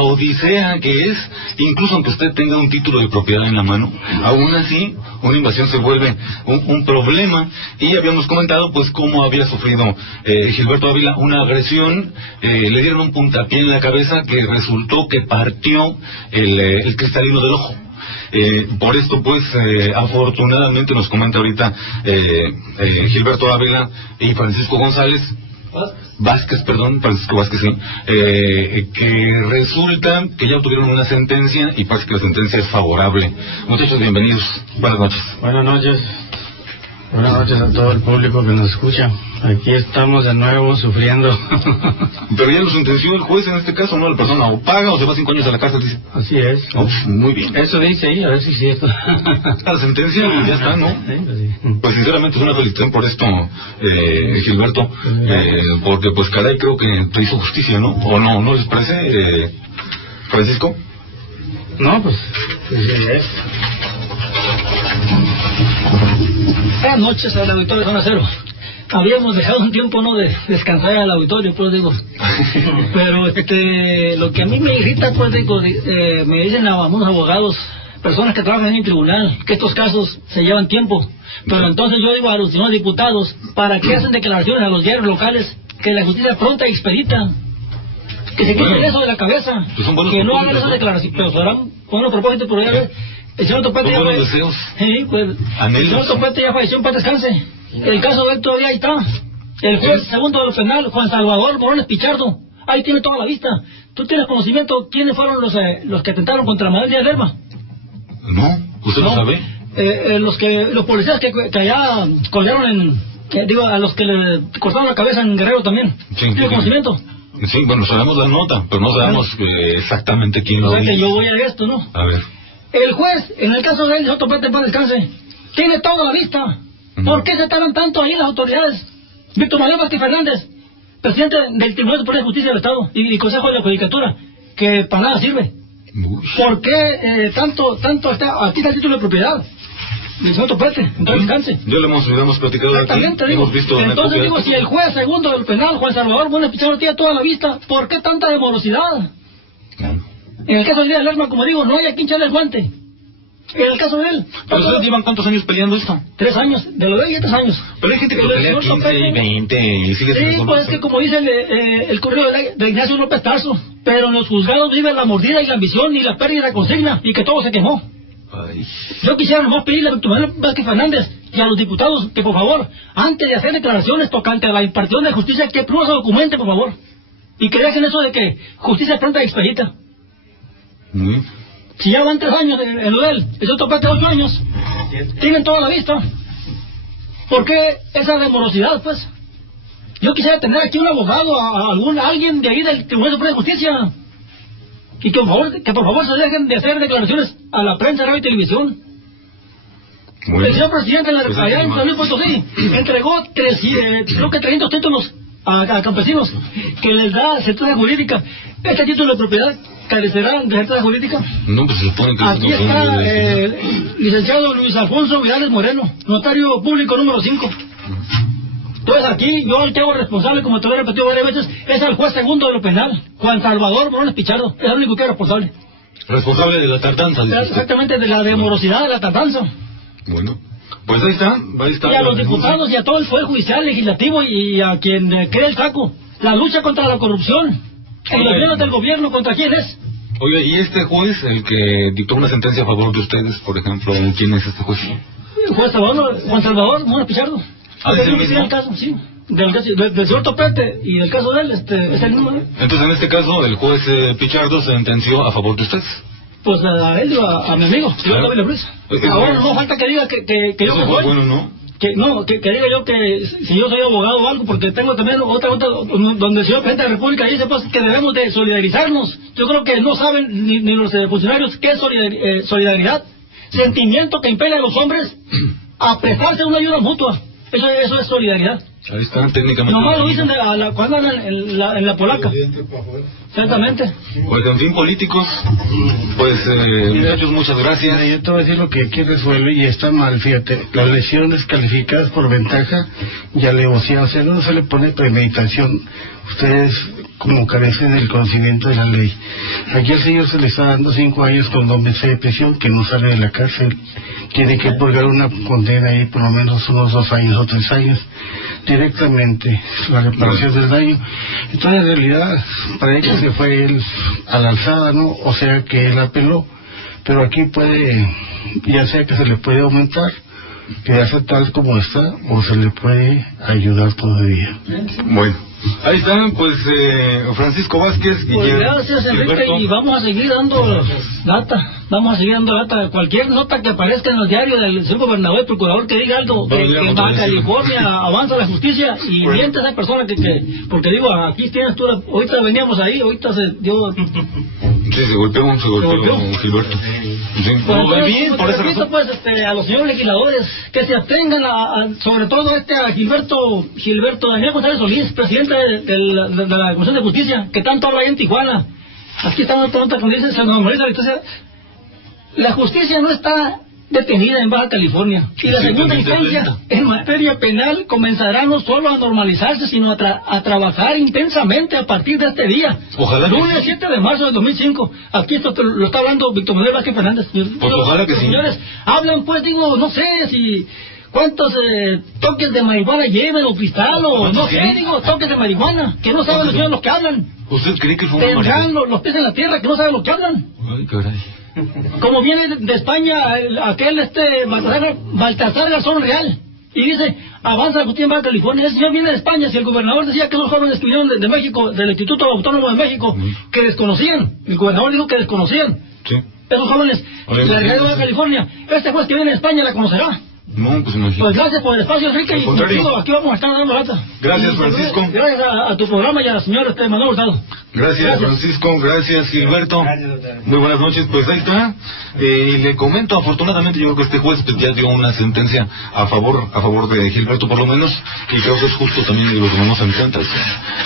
odisea que es, incluso aunque usted tenga un título de propiedad en la mano, aún así una invasión se vuelve un problema. Y habíamos comentado pues cómo había sufrido Gilberto Ávila una agresión, le dieron un puntapié en la cabeza que resultó que partió el cristalino del ojo. Por esto pues afortunadamente nos comenta ahorita Gilberto Ávila y Francisco Vázquez, sí, que resulta que ya obtuvieron una sentencia y parece que la sentencia es favorable. Muchachos, bienvenidos. Buenas noches. Buenas noches. Buenas noches a todo el público que nos escucha. Aquí estamos de nuevo sufriendo. Pero ya lo sentenció el juez en este caso, ¿no? La persona o paga o se va 5 años a la cárcel, dice. Así es. Oh, muy bien. Eso dice ahí, a ver si es cierto. La sentencia ya está, ¿no? Sí. Pues sinceramente es una felicitación por esto, Gilberto, porque pues caray, creo que te hizo justicia, ¿no? ¿O no les parece, Francisco? No, pues es. Buenas noches al auditorio de Zona Cero. Habíamos dejado un tiempo de descansar al auditorio, pues digo. Pero lo que a mí me irrita, pues digo, me dicen a algunos abogados, personas que trabajan en el tribunal, que estos casos se llevan tiempo. Pero entonces yo digo a los señores diputados, ¿para qué hacen declaraciones a los diarios locales? Que la justicia pronta y expedita. Que se quiten eso de la cabeza. Que no hagan esas declaraciones. Pero serán buenos propósitos, pero ya ves. El señor Topete ya falleció. Sí, pues. El señor Topete ya falleció, en paz descanse. El caso de él todavía ahí está. El juez segundo de lo penal, Juan Salvador Morones Pichardo, ahí tiene toda la vista. ¿Tú tienes conocimiento quiénes fueron los que atentaron contra Manuel Díaz Lerma? No, ¿usted lo sabe? Los policías que allá colgaron a los que le cortaron la cabeza en Guerrero también. Sí, ¿tiene conocimiento? Sí, bueno, sabemos la nota, pero no sabemos exactamente quién lo hizo. O sea que yo voy a esto, ¿no? A ver. El juez, en el caso de él, Soto Pérez, en paz descanse, tiene toda la vista. ¿Por qué se tardan tanto ahí las autoridades? Víctor Manuel Vázquez Fernández, presidente del Tribunal Superior de Justicia del Estado y Consejo de la Judicatura, que para nada sirve. ¿Por qué tanto aquí está el título de propiedad? del señor Topete, en paz descanse. Ya lo hemos platicado aquí. Digo, hemos visto entonces digo, si el juez segundo del penal, Juan Salvador Morones Pichardo, tiene toda la vista, ¿por qué tanta demorosidad? En el caso de Díaz Lerma, como digo, no hay a quien echarle el guante. En el caso de él... ¿Pero ustedes llevan cuántos años peleando esto? 3 años, de lo de ella 3 años. Pero hay gente que lo pelea 15 y 20 y sigue sin sí, pues es que como dice el correo de Ignacio López Tarso, pero en los juzgados vive la mordida y la ambición y la pérdida de la consigna y que todo se quemó. Ay. Yo quisiera nomás pedirle a Víctor Manuel Vázquez Fernández y a los diputados que por favor, antes de hacer declaraciones tocante a la impartición de justicia, que pruebas o documenten, por favor. Y que dejen eso de que justicia pronta y expedita. Si ya van 3 años en lo de él, el otro parte 8 años, tienen toda la vista. ¿Por qué esa demorosidad, pues? Yo quisiera tener aquí un abogado, alguien de ahí del Tribunal Superior de Justicia, y que por favor se dejen de hacer declaraciones a la prensa, radio y televisión. Bueno, el señor presidente de la República en San Luis Potosí entregó creo que 300 títulos a campesinos que les da certeza jurídica. Este título de propiedad carecerá de certeza jurídica. No, pues se supone que aquí está licenciado Luis Alfonso Vidales Moreno, notario público número 5. Entonces aquí yo el que hago responsable, como te lo he repetido varias veces, es al juez segundo de lo penal, Juan Salvador Morones Pichardo. Es el único que es responsable. Responsable de la tardanza. Exactamente, de la demorosidad de la tardanza. Bueno, pues ahí está. Y a los diputados y a todo el Poder Judicial, Legislativo y a quien cree el saco. La lucha contra la corrupción. El gobierno del gobierno, ¿contra quién es? Oye, ¿y este juez, el que dictó una sentencia a favor de ustedes, por ejemplo, quién es este juez? Juan Salvador Morones Pichardo. ¿Es el mismo? El caso, sí. Del señor Topete y del caso de él, es el mismo. Entonces, en este caso, el juez Pichardo sentenció a favor de ustedes. Pues a él, a mi amigo, señor David Ruiz. Ahora no falta que diga que yo soy. Bueno, ¿no? que diga yo que si yo soy abogado o algo, porque tengo también otra donde el señor presidente de la República dice pues que debemos de solidarizarnos. Yo creo que no saben ni los funcionarios qué es solidaridad, sentimiento que impele a los hombres a prestarse una ayuda mutua. Eso es solidaridad. Ahí está, técnicamente. Nomás lo dicen cuando andan en la polaca. Exactamente. Pues en fin, políticos, pues muchachos, muchas gracias. Yo te voy a decir lo que aquí resuelve y está mal, fíjate. Las lesiones calificadas por ventaja y alevosía, o sea, no se le pone premeditación. Ustedes como carecen del conocimiento de la ley. Aquí al señor se le está dando 5 años con 2 meses de prisión, que no sale de la cárcel. Tiene que purgar una condena ahí por lo menos unos 2 años o 3 años directamente, la reparación del daño. Entonces en realidad parece que fue él a la alzada, ¿no? O sea que él apeló, pero aquí puede, ya sea que se le puede aumentar, quedarse tal como está, o se le puede ayudar todavía. Bueno, ahí están, pues Francisco Vázquez, pues gracias, Enrique, y vamos a seguir dando data. Cualquier nota que aparezca en el diario del señor gobernador, el procurador, que diga algo, que en Baja California avanza la justicia y miente a esa persona que porque digo, aquí tienes tú, ahorita veníamos ahí, ahorita se dio... Sí, se golpeó Gilberto. Sí. Pues, bien, por eso repito, pues, a los señores legisladores que se abstengan, sobre todo a Gilberto Daniel González Solís, presidente de la Comisión de Justicia, que tanto habla ahí en Tijuana. Aquí está una pregunta que dice, se normaliza la justicia. La justicia no está detenida en Baja California, y la segunda instancia en materia penal comenzará no solo a normalizarse, sino a trabajar intensamente a partir de este día. Ojalá. Lunes 7 de marzo del 2005. Aquí esto lo está hablando Víctor Manuel Vázquez Fernández. Pues ojalá que sí. Señores, hablan pues, digo, no sé si cuántos toques de marihuana lleven o cristal o no sé, digo, toques de marihuana, que no saben los señores los que hablan. ¿Usted cree que fue tendrán los pies en la tierra, que no saben lo que hablan? Ay, caray. Como viene de España aquel Baltasar Garzón Real y dice, avanza la justicia en Baja California. Ese señor viene de España. Si el gobernador decía que esos jóvenes que vinieron de México, del Instituto Autónomo de México, que desconocían, el gobernador dijo que desconocían, sí, esos jóvenes, la realidad de Baja California, este juez que viene de España la conocerá. No, pues imagínate. Pues gracias por el espacio, Enrique, y contigo aquí vamos a estar dando lata. Gracias, Francisco. Gracias a tu programa y a la señora Manuel Hurtado. Gracias, Francisco. Gracias, Gilberto. Muy buenas noches. Pues ahí está. Y le comento, afortunadamente yo creo que este juez pues, ya dio una sentencia a favor de Gilberto por lo menos, y creo que es justo también y lo tomamos en cuenta.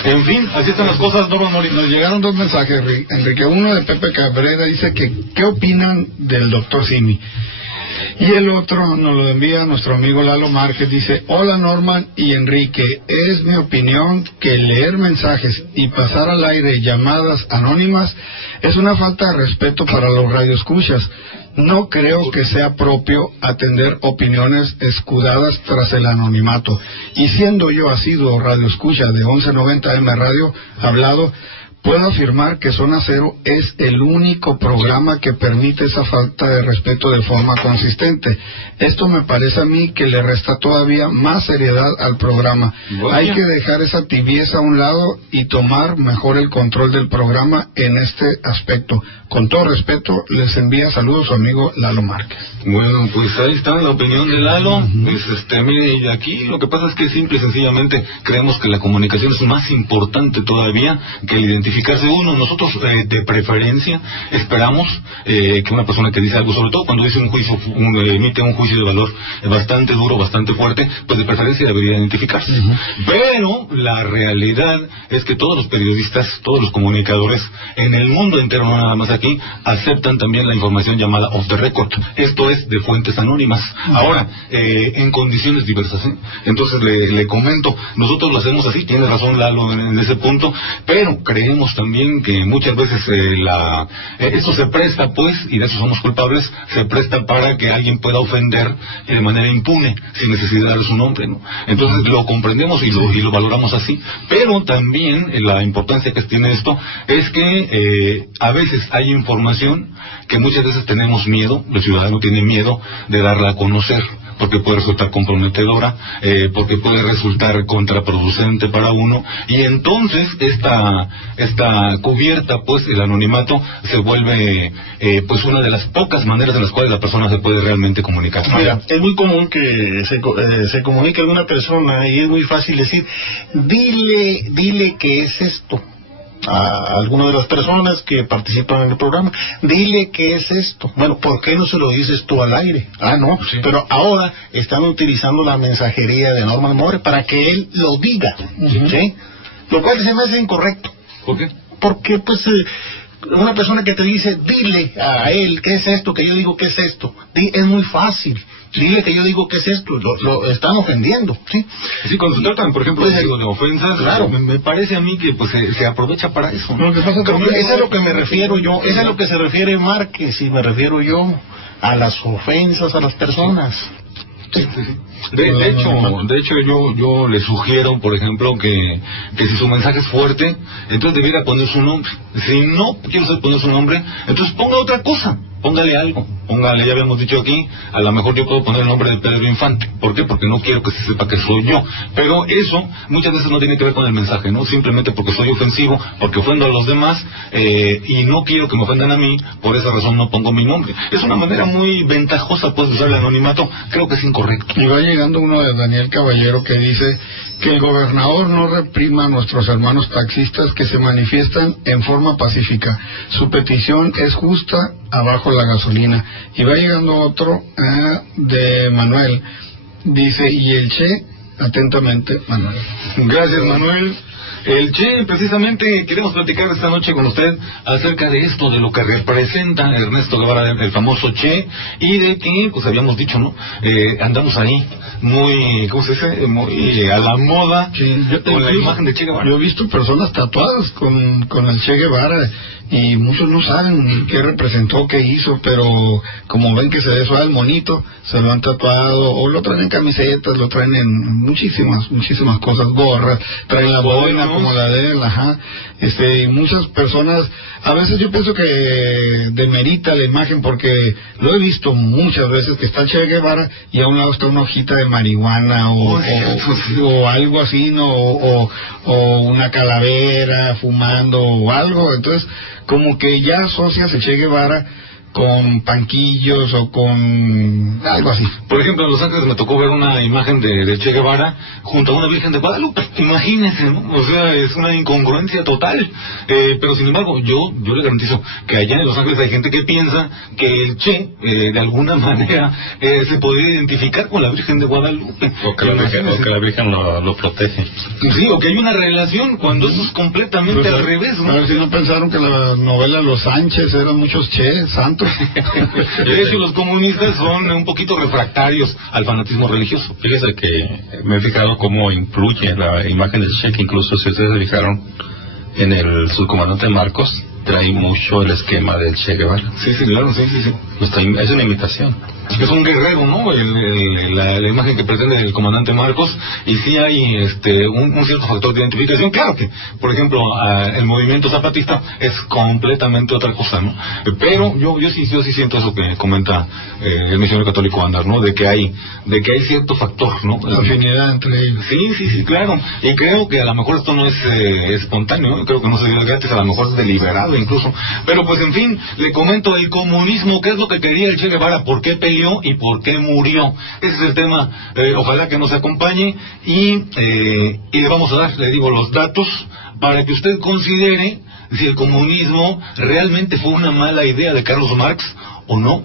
En fin, así están las cosas. Nos llegaron 2 mensajes, Enrique. Uno de Pepe Cabrera dice que ¿qué opinan del doctor Simi? Y el otro nos lo envía nuestro amigo Lalo Márquez, dice: hola Norman y Enrique, es mi opinión que leer mensajes y pasar al aire llamadas anónimas es una falta de respeto para los radioescuchas. No creo que sea propio atender opiniones escudadas tras el anonimato. Y siendo yo asiduo radioescucha de 1190M Radio Hablado, puedo afirmar que Zona Cero es el único programa que permite esa falta de respeto de forma consistente. Esto me parece a mí que le resta todavía más seriedad al programa. Bueno. Hay que dejar esa tibieza a un lado y tomar mejor el control del programa en este aspecto. Con todo respeto, les envía saludos su amigo Lalo Márquez. Bueno, pues ahí está la opinión de Lalo. Pues mire, aquí lo que pasa es que simple y sencillamente creemos que la comunicación es más importante todavía que el identificarse uno. Nosotros de preferencia esperamos que una persona que dice algo, sobre todo cuando dice un juicio, emite un juicio de valor bastante duro, bastante fuerte, pues de preferencia debería identificarse. Pero la realidad es que todos los periodistas, todos los comunicadores en el mundo entero, no nada más aquí, aceptan también la información llamada off the record. Esto es de fuentes anónimas. Ahora, en condiciones diversas. Entonces le comento, nosotros lo hacemos así, tiene razón Lalo en ese punto, pero creemos también que muchas veces esto se presta, pues, y de eso somos culpables, se presta para que alguien pueda ofender de manera impune, sin necesidad de dar su nombre, ¿no? Entonces lo comprendemos y lo valoramos así, pero también la importancia que tiene esto es que a veces hay información que muchas veces tenemos miedo, el ciudadano tiene miedo de darla a conocer, porque puede resultar comprometedora, porque puede resultar contraproducente para uno, y entonces esta cubierta, pues el anonimato se vuelve pues una de las pocas maneras en las cuales la persona se puede realmente comunicar. Mira, es muy común que se comunique alguna persona y es muy fácil decir, dile qué es esto a alguna de las personas que participan en el programa, dile qué es esto. Bueno, ¿por qué no se lo dices tú al aire? No, sí. Pero ahora están utilizando la mensajería de Norman More para que él lo diga, ¿sí? Lo cual se me hace incorrecto. ¿Por qué? Porque pues una persona que te dice, dile a él qué es esto, que yo digo qué es esto, es muy fácil. Dile que yo digo qué es esto, lo están ofendiendo, ¿sí? Sí, cuando se tratan, por ejemplo, de ofensas, claro. Me parece a mí que pues se aprovecha para eso. Lo que pasa es que eso es lo que me refiero yo, eso es lo que se refiere Márquez, y me refiero yo a las ofensas a las personas. Sí. De hecho yo le sugiero, por ejemplo, que si su mensaje es fuerte, entonces debiera poner su nombre. Si no quiere usted poner su nombre, entonces ponga otra cosa, póngale algo, ya habíamos dicho aquí, a lo mejor yo puedo poner el nombre de Pedro Infante. ¿Por qué? Porque no quiero que se sepa que soy yo. Pero eso muchas veces no tiene que ver con el mensaje, ¿no? Simplemente porque soy ofensivo, porque ofendo a los demás, y no quiero que me ofendan a mí, por esa razón no pongo mi nombre. Es una manera muy ventajosa, pues, de usar el anonimato. Creo que es incorrecto. Y va llegando uno de Daniel Caballero que dice que el gobernador no reprima a nuestros hermanos taxistas que se manifiestan en forma pacífica. Su petición es justa, abajo la gasolina. Y va llegando otro de Manuel. Dice, y el Che, atentamente, Manuel. Gracias, Manuel. El Che, precisamente queremos platicar esta noche con usted acerca de esto, de lo que representa Ernesto Guevara, el famoso Che, y de que, pues habíamos dicho, ¿no? Andamos ahí muy, ¿cómo se dice? Muy a la moda, sí, con la imagen de Che Guevara. Yo he visto personas tatuadas con el Che Guevara, y muchos no saben qué representó, qué hizo, pero como ven que se ve suave el monito, se lo han tatuado, o lo traen en camisetas, lo traen en muchísimas cosas, gorras, traen la boina como la de él, y muchas personas, a veces yo pienso que demerita la imagen, porque lo he visto muchas veces que está el Che Guevara y a un lado está una hojita de marihuana o algo así, ¿no? O una calavera fumando o algo. Entonces como que ya asocias el Che Guevara con panquillos o con algo así. Por ejemplo, en Los Ángeles me tocó ver una imagen de Che Guevara junto a una Virgen de Guadalupe. Imagínense, ¿no? O sea, es una incongruencia total. Pero sin embargo, yo le garantizo que allá en Los Ángeles hay gente que piensa que el Che, de alguna manera, se podría identificar con la Virgen de Guadalupe. O que la Virgen lo protege. Sí, o que hay una relación, cuando eso es completamente al revés, ¿no? A ver si no pensaron que la novela Los Sánchez eran muchos Che, santos. De hecho, los comunistas son un poquito refractarios al fanatismo religioso. Fíjese que me he fijado cómo influye la imagen del Che, que incluso si ustedes se fijaron en el subcomandante Marcos, trae mucho el esquema del Che Guevara. Sí, claro, sí. Es una imitación. Es un guerrero, ¿no? La imagen que pretende el comandante Marcos, y sí hay un cierto factor de identificación. Claro que, por ejemplo, el movimiento zapatista es completamente otra cosa, ¿no? Pero yo sí siento eso que comenta el misionero católico Andar, ¿no? De que hay cierto factor, ¿no? La afinidad entre ellos. Sí, claro. Y creo que a lo mejor esto no es espontáneo, ¿no? Creo que no se dio gratis, a lo mejor es deliberado incluso. Pero pues en fin, le comento el comunismo, ¿qué es lo que quería el Che Guevara? ¿Por qué peleó y por qué murió? Ese es el tema. Ojalá que nos acompañe y le vamos a dar, le digo, los datos para que usted considere si el comunismo realmente fue una mala idea de Carlos Marx o no.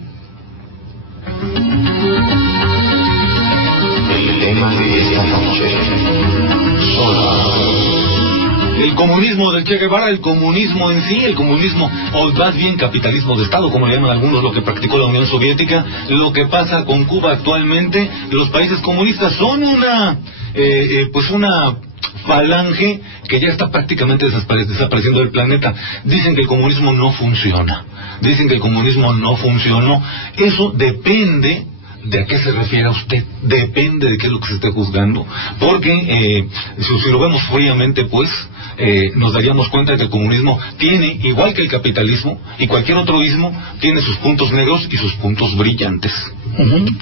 El tema de esta noche. El comunismo del Che Guevara, el comunismo en sí, el comunismo, o más bien capitalismo de Estado, como le llaman algunos, lo que practicó la Unión Soviética, lo que pasa con Cuba actualmente. Los países comunistas son una falange que ya está prácticamente desapareciendo del planeta. Dicen que el comunismo no funciona. Eso depende de a qué se refiere usted, depende de qué es lo que se esté juzgando, porque si lo vemos fríamente, pues nos daríamos cuenta de que el comunismo tiene, igual que el capitalismo y cualquier otro ismo, tiene sus puntos negros y sus puntos brillantes.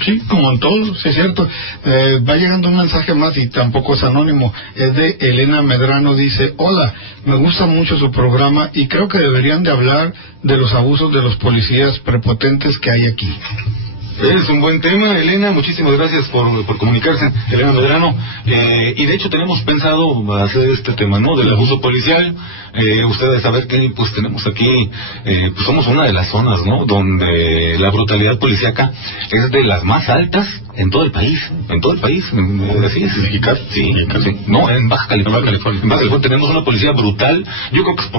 Sí, como en todo, sí es cierto. Va llegando un mensaje más y tampoco es anónimo. Es de Elena Medrano, dice: hola, me gusta mucho su programa y creo que deberían de hablar de los abusos de los policías prepotentes que hay aquí. Es un buen tema, Elena, muchísimas gracias por comunicarse, Elena Medrano, y de hecho tenemos pensado hacer este tema, ¿no?, del abuso policial. Ustedes saben que pues tenemos aquí, pues somos una de las zonas, ¿no?, donde la brutalidad policíaca es de las más altas en todo el país, sí, no, en Baja California. En Baja California tenemos una policía brutal. Yo creo que es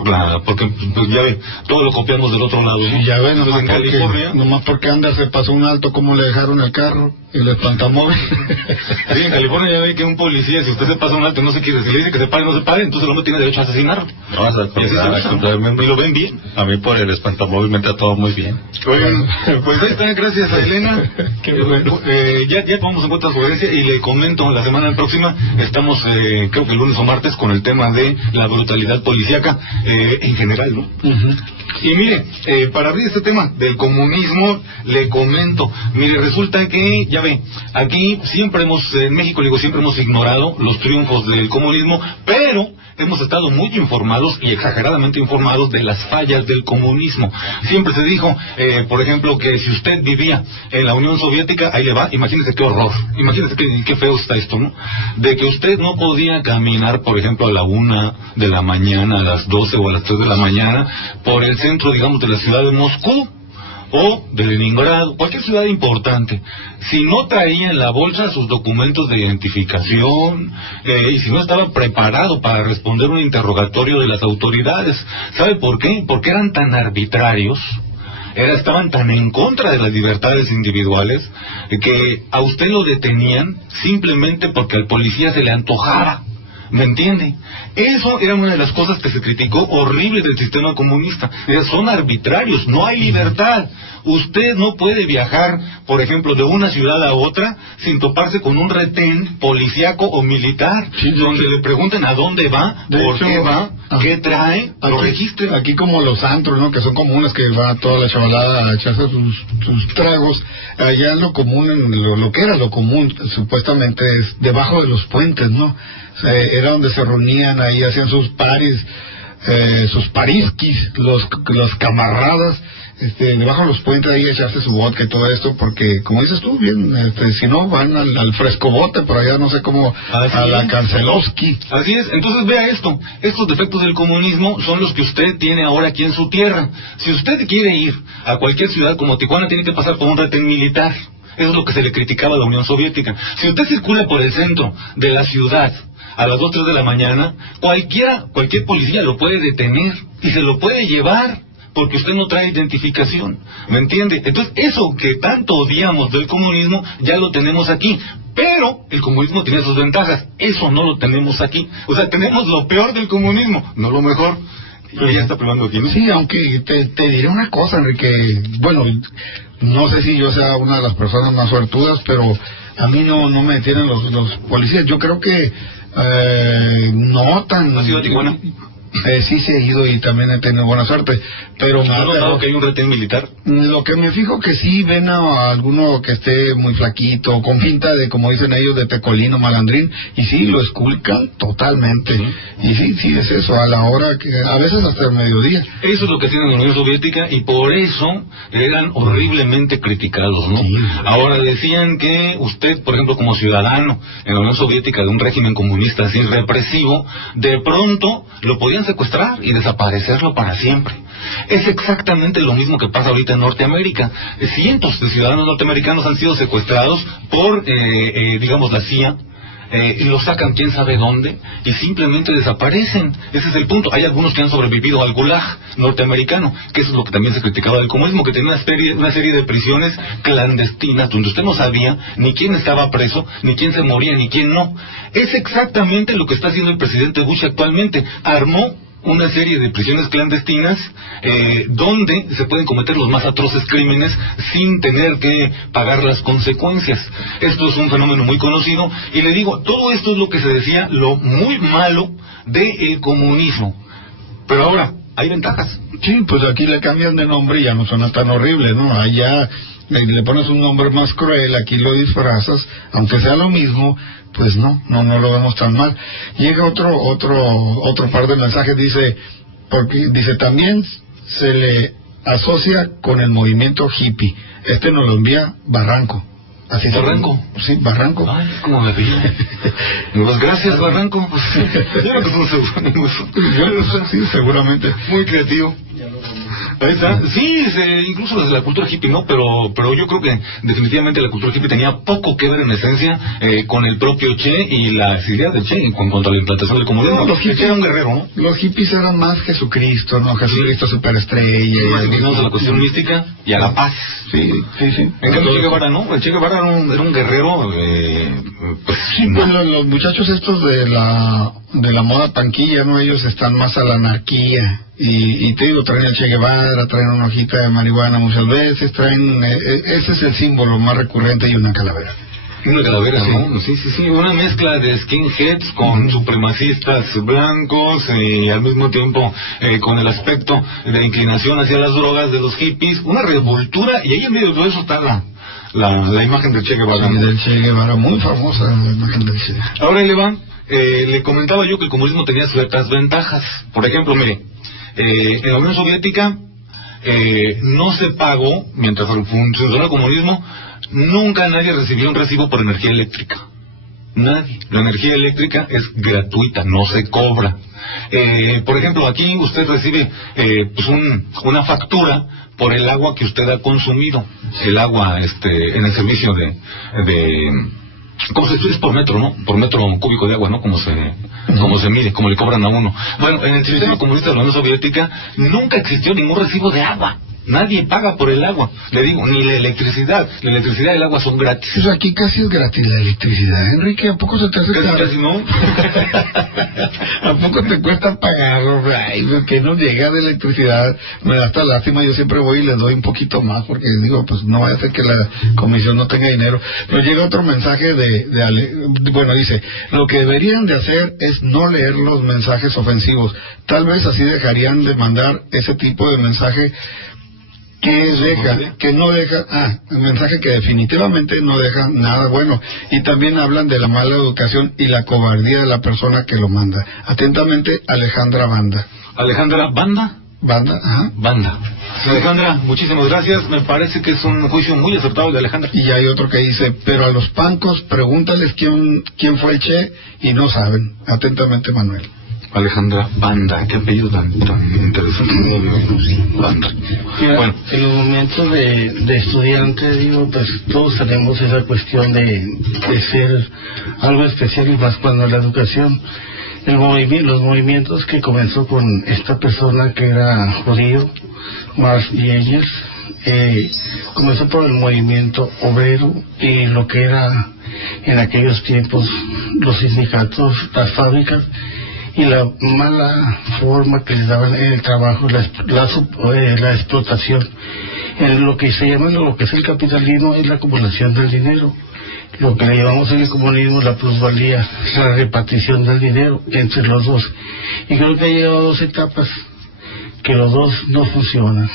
porque pues ya ve, todo lo copiamos del otro lado, ¿no? Y ya ven, nomás porque anda se pasó un alto, como le dejaron el carro y el espantamóvil. Sí, en California ya ve que un policía, si usted se pasa un alto, no se quiere, si le dice que se pare, no se pare, entonces el hombre tiene derecho a asesinarlo. Y lo ven bien. A mí por el espantamóvil me está todo muy bien. Oigan, pues ahí está, gracias a Elena. Ya tomamos en cuenta su sugerencia y le comento, la semana próxima estamos, creo que el lunes o martes, con el tema de la brutalidad policíaca en general, ¿no? Y mire, para abrir este tema del comunismo, le comento, mire, resulta que, ya ve, aquí siempre en México, siempre hemos ignorado los triunfos del comunismo, pero hemos estado muy informados y exageradamente informados de las fallas del comunismo. Siempre se dijo, por ejemplo, que si usted vivía en la Unión Soviética, ahí le va, imagínese qué horror, imagínese qué feo está esto, ¿no? De que usted no podía caminar, por ejemplo, a la 1 de la mañana, a las 12 o a las 3 de la mañana, por el centro, digamos, de la ciudad de Moscú o de Leningrado, cualquier ciudad importante, si no traía en la bolsa sus documentos de identificación, y si no estaba preparado para responder un interrogatorio de las autoridades. ¿Sabe por qué? Porque eran tan arbitrarios, estaban tan en contra de las libertades individuales, que a usted lo detenían simplemente porque al policía se le antojara. ¿Me entiende? Eso era una de las cosas que se criticó horrible del sistema comunista. Son arbitrarios, no hay libertad. Usted no puede viajar, por ejemplo, de una ciudad a otra sin toparse con un retén policíaco o militar, donde le pregunten a dónde va, por qué va, qué trae, lo registren. Aquí como los antros, ¿no?, que son comunes, que va toda la chavalada a echarse sus tragos. Allá lo común, lo que era lo común, supuestamente, es debajo de los puentes, ¿no? O sea, era donde se reunían, ahí hacían sus paris, sus pariskis, los camaradas, debajo de los puentes, ahí echarse su vodka y todo esto, porque, como dices tú bien, si no, van al frescobote, por allá, no sé cómo, a la Kancelovsky. Así es, entonces vea esto, estos defectos del comunismo son los que usted tiene ahora aquí en su tierra. Si usted quiere ir a cualquier ciudad como Tijuana, tiene que pasar por un retén militar. Eso es lo que se le criticaba a la Unión Soviética. Si usted circula por el centro de la ciudad a las 2 o 3 de la mañana, cualquier policía lo puede detener y se lo puede llevar, porque usted no trae identificación, ¿me entiende? Entonces, eso que tanto odiamos del comunismo, ya lo tenemos aquí. Pero el comunismo tiene sus ventajas, eso no lo tenemos aquí. O sea, tenemos lo peor del comunismo, no lo mejor. Y ya está probando aquí, ¿no? Sí, aunque te diré una cosa, Enrique. Bueno, no sé si yo sea una de las personas más suertudas, pero a mí no me detienen los policías. Yo creo que no tan... ¿Has ido a Tijuana? Sí, se he ido y también he tenido buena suerte, pero... ¿Has notado que hay un retén militar? Lo que me fijo que sí ven a alguno que esté muy flaquito, con pinta de, como dicen ellos, de tecolino, malandrín, y sí, lo esculcan totalmente. Y sí, es eso, a la hora que, a veces hasta el mediodía. Eso es lo que tiene la Unión Soviética, y por eso eran horriblemente criticados, ¿no? Sí. Ahora decían que usted, por ejemplo, como ciudadano en la Unión Soviética de un régimen comunista así represivo, de pronto lo podían secuestrar y desaparecerlo para siempre. Es exactamente lo mismo que pasa ahorita en Norteamérica. Cientos de ciudadanos norteamericanos han sido secuestrados por, digamos, la CIA. Los sacan quién sabe dónde y simplemente desaparecen. Ese es el punto. Hay algunos que han sobrevivido al Gulag norteamericano, que eso es lo que también se criticaba del comunismo, que tenía una serie de prisiones clandestinas donde usted no sabía ni quién estaba preso, ni quién se moría, ni quién no. Es exactamente lo que está haciendo el presidente Bush actualmente. Armó una serie de prisiones clandestinas donde se pueden cometer los más atroces crímenes sin tener que pagar las consecuencias. Esto es un fenómeno muy conocido, y le digo, todo esto es lo que se decía, lo muy malo del comunismo. Pero ahora, hay ventajas. Sí, pues aquí le cambian de nombre y ya no suena tan horrible, ¿no? Allá le pones un nombre más cruel, aquí lo disfrazas, aunque sea lo mismo, pues no lo vemos tan mal. Llega otro par de mensajes, dice también se le asocia con el movimiento hippie. Nos lo envía Barranco. Así ¿Barranco? Sí, Barranco. Ay, ¿cómo me pillo? Pues gracias, Barranco. Yo creo que es un seudónimo. Sí, seguramente. Muy creativo. Ahí está. Sí, incluso desde la cultura hippie, ¿no? Pero yo creo que definitivamente la cultura hippie tenía poco que ver en esencia con el propio Che y las ideas del Che en cuanto a la implantación del comunismo. No, los hippies eran un guerrero, ¿no? Los hippies eran más Jesucristo, ¿no? Jesucristo superestrella. Más inclinados a la cuestión mística y a la paz. Sí. En cambio, Che Guevara, ¿no? El Che Guevara era un guerrero, pues... Sí, pues los muchachos estos de la moda panquilla, ¿no? Ellos están más a la anarquía. Y te digo, traen el Che Guevara, traen una hojita de marihuana muchas veces, ese es el símbolo más recurrente, y una calavera. Una calavera, ¿no? Sí. Una mezcla de skinheads con supremacistas blancos y al mismo tiempo con el aspecto de inclinación hacia las drogas de los hippies. Una revoltura, y ahí en medio de todo eso está la imagen del Che Guevara. Sí, del Che Guevara, muy famosa la imagen del Che. Ahora, Iván, le comentaba yo que el comunismo tenía ciertas ventajas. Por ejemplo, mire, en la Unión Soviética no se pagó, mientras funcionó el comunismo, nunca nadie recibió un recibo por energía eléctrica. Nadie. La energía eléctrica es gratuita, no se cobra. Por ejemplo, aquí usted recibe pues una factura por el agua que usted ha consumido. El agua en el servicio de ¿cómo se dice? Es por metro, ¿no? Por metro cúbico de agua, ¿no? Como se mide, como le cobran a uno. Bueno, en el sistema comunista de la Unión Soviética nunca existió ningún recibo de agua. Nadie paga por el agua. Le digo, ni la electricidad. La electricidad y el agua son gratis. Pues aquí casi es gratis la electricidad, Enrique. ¿A poco se te hace caro? Casi no. ¿A poco te cuesta pagarlo? Ay, que no llega de electricidad. Me da hasta lástima. Yo siempre voy y le doy un poquito más porque digo, pues no vaya a ser que la comisión no tenga dinero. Pero llega otro mensaje bueno, dice, lo que deberían de hacer es no leer los mensajes ofensivos. Tal vez así dejarían de mandar ese tipo de mensaje un mensaje que definitivamente no deja nada bueno. Y también hablan de la mala educación y la cobardía de la persona que lo manda. Atentamente, Alejandra Banda. ¿Alejandra Banda? Banda, ajá. Banda. Alejandra, muchísimas gracias. Me parece que es un juicio muy acertado de Alejandra. Y hay otro que dice, pero a los pancos pregúntales quién fue el Che y no saben. Atentamente, Manuel. Alejandra Banda, qué apellido tan interesante. Banda. Bueno, en los momentos de estudiante, digo, pues todos tenemos esa cuestión de ser algo especial, y más cuando la educación, los movimientos que comenzó con esta persona que era judío, Marx y Engels, comenzó por el movimiento obrero y lo que era en aquellos tiempos los sindicatos, las fábricas, y la mala forma que les daban en el trabajo, la explotación. En lo que se llama, lo que es el capitalismo, es la acumulación del dinero. Lo que le llamamos en el comunismo la plusvalía, la repartición del dinero entre los dos. Y creo que ha llegado a 2 etapas que los dos no funcionan.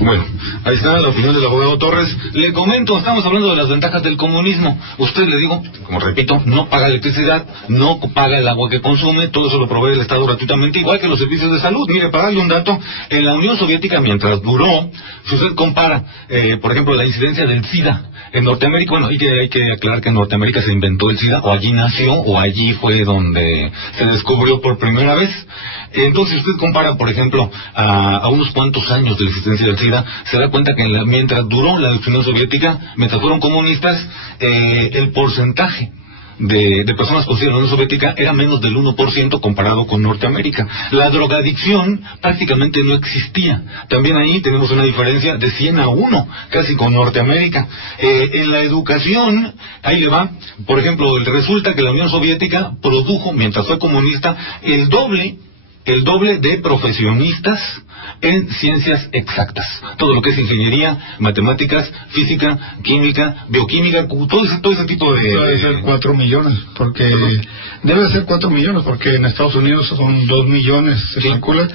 Bueno, ahí está la opinión del abogado Torres. Le comento, estamos hablando de las ventajas del comunismo. Usted, le digo, como repito, no paga electricidad, no paga el agua que consume, todo eso lo provee el Estado gratuitamente, igual que los servicios de salud. Mire, para darle un dato, en la Unión Soviética, mientras duró, si usted compara, por ejemplo, la incidencia del SIDA en Norteamérica, bueno, hay que aclarar que en Norteamérica se inventó el SIDA, o allí nació, o allí fue donde se descubrió por primera vez. Entonces, si usted compara, por ejemplo, a unos cuantos años de la existencia del SIDA, se da cuenta que mientras duró la Unión Soviética, mientras fueron comunistas, el porcentaje de personas conocidas en la Unión Soviética era menos del 1% comparado con Norteamérica. La drogadicción prácticamente no existía. También ahí tenemos una diferencia de 100-1, casi con Norteamérica. En la educación, ahí le va, por ejemplo, resulta que la Unión Soviética produjo, mientras fue comunista, el doble el doble de profesionistas en ciencias exactas. Todo lo que es ingeniería, matemáticas, física, química, bioquímica, todo ese tipo de... Debe ser 4 millones, porque... Debe ser 4 millones, porque en Estados Unidos son 2 millones, se calcula,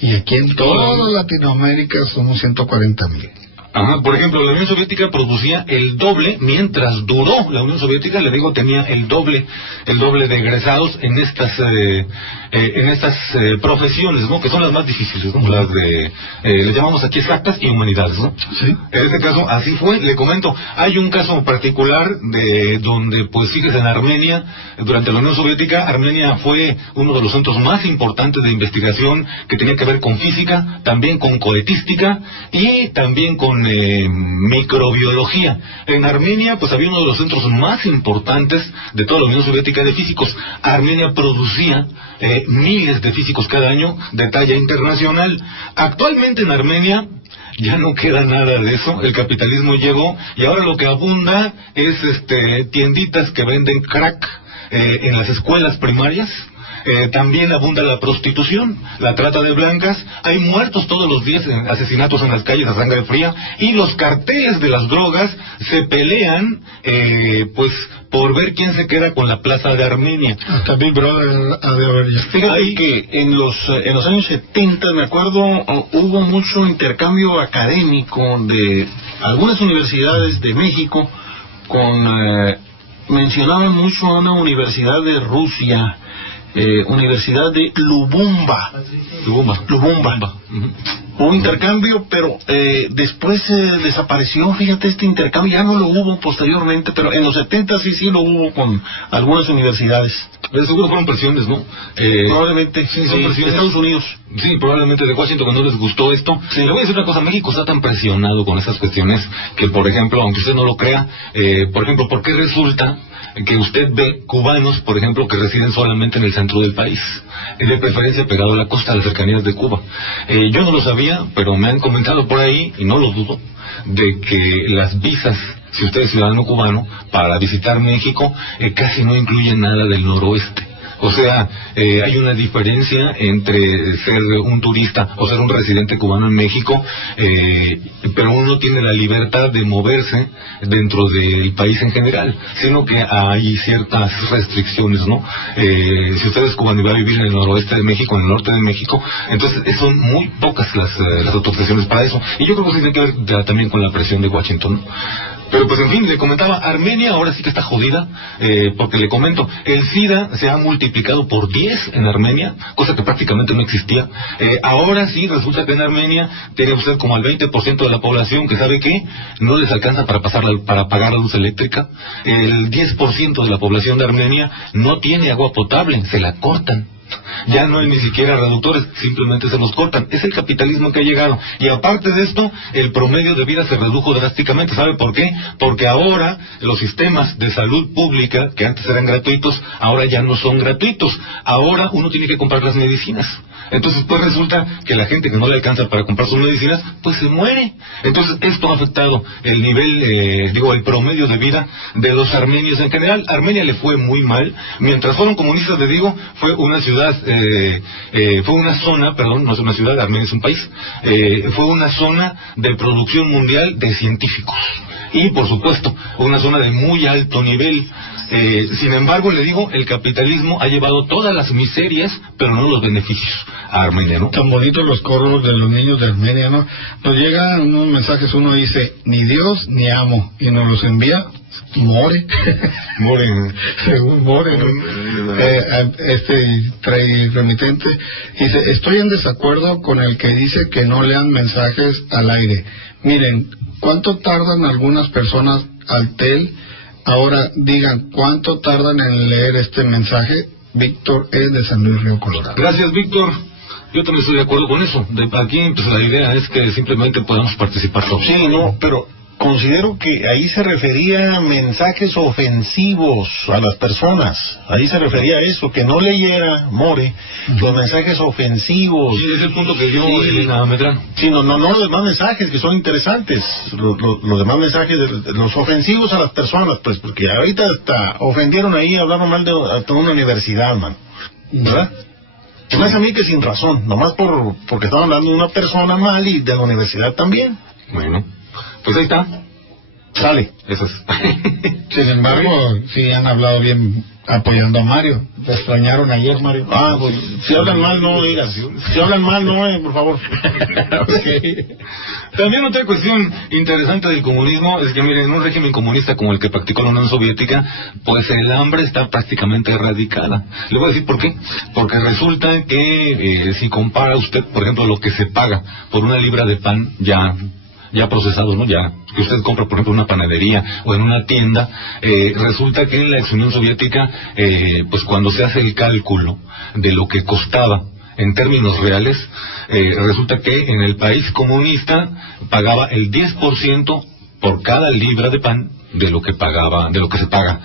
y aquí en toda Latinoamérica somos 140,000. Ajá, por ejemplo, la Unión Soviética producía el doble, mientras duró la Unión Soviética, le digo, tenía el doble de egresados en estas profesiones, ¿no? Que son las más difíciles, ¿no? Las de, le llamamos aquí exactas y humanidades, ¿no? Sí. En este caso, así fue, le comento. Hay un caso particular de donde, pues fíjese, en Armenia, durante la Unión Soviética, Armenia fue uno de los centros más importantes de investigación que tenía que ver con física, también con cohetística y también con microbiología. En Armenia, pues había uno de los centros más importantes de toda la Unión Soviética de físicos. Armenia producía miles de físicos cada año de talla internacional. Actualmente en Armenia ya no queda nada de eso, el capitalismo llegó y ahora lo que abunda es tienditas que venden crack en las escuelas primarias. También abunda la prostitución, la trata de blancas, hay muertos todos los días, asesinatos en las calles a sangre fría, y los carteles de las drogas se pelean pues por ver quién se queda con la plaza de Armenia. Hasta Big Brother ha de haber ya. Fíjate que en los años 70, me acuerdo, hubo mucho intercambio académico de algunas universidades de México mencionaban mucho a una universidad de Rusia, Universidad de Lubumba. Hubo intercambio, pero después desapareció, fíjate, este intercambio ya no lo hubo posteriormente, pero en los 70 sí lo hubo con algunas universidades. Pero seguro fueron presiones, ¿no? Probablemente, sí, son presiones de Estados Unidos. Sí, probablemente de Washington, que no les gustó esto. Sí. Le voy a decir una cosa, México está tan presionado con esas cuestiones que, por ejemplo, aunque usted no lo crea, por ejemplo, ¿por qué resulta que usted ve cubanos, por ejemplo, que residen solamente en el centro del país, de preferencia pegado a la costa, a las cercanías de Cuba? Yo no lo sabía, pero me han comentado por ahí, y no lo dudo, de que las visas, si usted es ciudadano cubano, para visitar México, casi no incluyen nada del noroeste. O sea, hay una diferencia entre ser un turista o ser un residente cubano en México, pero uno tiene la libertad de moverse dentro del país en general, sino que hay ciertas restricciones, ¿no? Si usted es cubano y va a vivir en el noroeste de México, en el norte de México, entonces son muy pocas las autorizaciones para eso. Y yo creo que eso tiene que ver también con la presión de Washington, ¿no? Pero pues en fin, le comentaba, Armenia ahora sí que está jodida, porque le comento, el SIDA se ha multiplicado por 10 en Armenia, cosa que prácticamente no existía. Ahora sí, resulta que en Armenia tiene usted como al 20% de la población que sabe que no les alcanza para pagar la luz eléctrica. El 10% de la población de Armenia no tiene agua potable, se la cortan. Ya no hay ni siquiera reductores, simplemente se los cortan. Es el capitalismo que ha llegado. Y aparte de esto, el promedio de vida se redujo drásticamente. ¿Sabe por qué? Porque ahora los sistemas de salud pública, que antes eran gratuitos, ahora ya no son gratuitos. Ahora uno tiene que comprar las medicinas. Entonces pues resulta que la gente que no le alcanza para comprar sus medicinas, pues se muere. Entonces esto ha afectado el nivel, el promedio de vida de los armenios en general. Armenia le fue muy mal. Mientras fueron comunistas, le digo, fue una ciudad, fue una zona, perdón, no es una ciudad, Armenia es un país, fue una zona de producción mundial de científicos. Y por supuesto, una zona de muy alto nivel. Sin embargo, le digo, el capitalismo ha llevado todas las miserias, pero no los beneficios a Armenia, ¿no? Tan bonitos los coros de los niños de Armenia, ¿no? Nos llegan unos mensajes, uno dice, ni Dios ni amo, y nos los envía More. Según More, ¿no? Trae remitente, dice, estoy en desacuerdo con el que dice que no lean mensajes al aire. Miren, ¿cuánto tardan algunas personas al tel? Ahora digan, ¿cuánto tardan en leer este mensaje? Víctor es de San Luis Río Colorado. Gracias, Víctor. Yo también estoy de acuerdo con eso. Aquí pues, la idea es que simplemente podamos participar todos. Sí, no, pero considero que ahí se refería a mensajes ofensivos a las personas. Ahí se refería a eso, que no leyera More los mensajes ofensivos. Sí, es el punto que dio Medrano. Sí, no los demás mensajes que son interesantes. Los demás mensajes, los ofensivos a las personas, pues, porque ahorita hasta ofendieron ahí, hablaron mal de hasta una universidad, man. ¿Verdad? Se me hace a mí que sin razón, nomás porque estaban hablando de una persona mal y de la universidad también. Bueno, pues ahí está. Sale. Eso es. Sin embargo, sí han hablado bien apoyando a Mario. Te extrañaron ayer, Mario. Pues si hablan mal, no digas. Si hablan mal, no, por favor. Okay. También otra cuestión interesante del comunismo es que, miren, en un régimen comunista como el que practicó la Unión Soviética, pues el hambre está prácticamente erradicada. Le voy a decir por qué. Porque resulta que si compara usted, por ejemplo, lo que se paga por una libra de pan ya procesado, ¿no? Ya que usted compra, por ejemplo, en una panadería o en una tienda, resulta que en la ex Unión Soviética, pues cuando se hace el cálculo de lo que costaba en términos reales, resulta que en el país comunista pagaba el 10% por cada libra de pan de lo que se paga,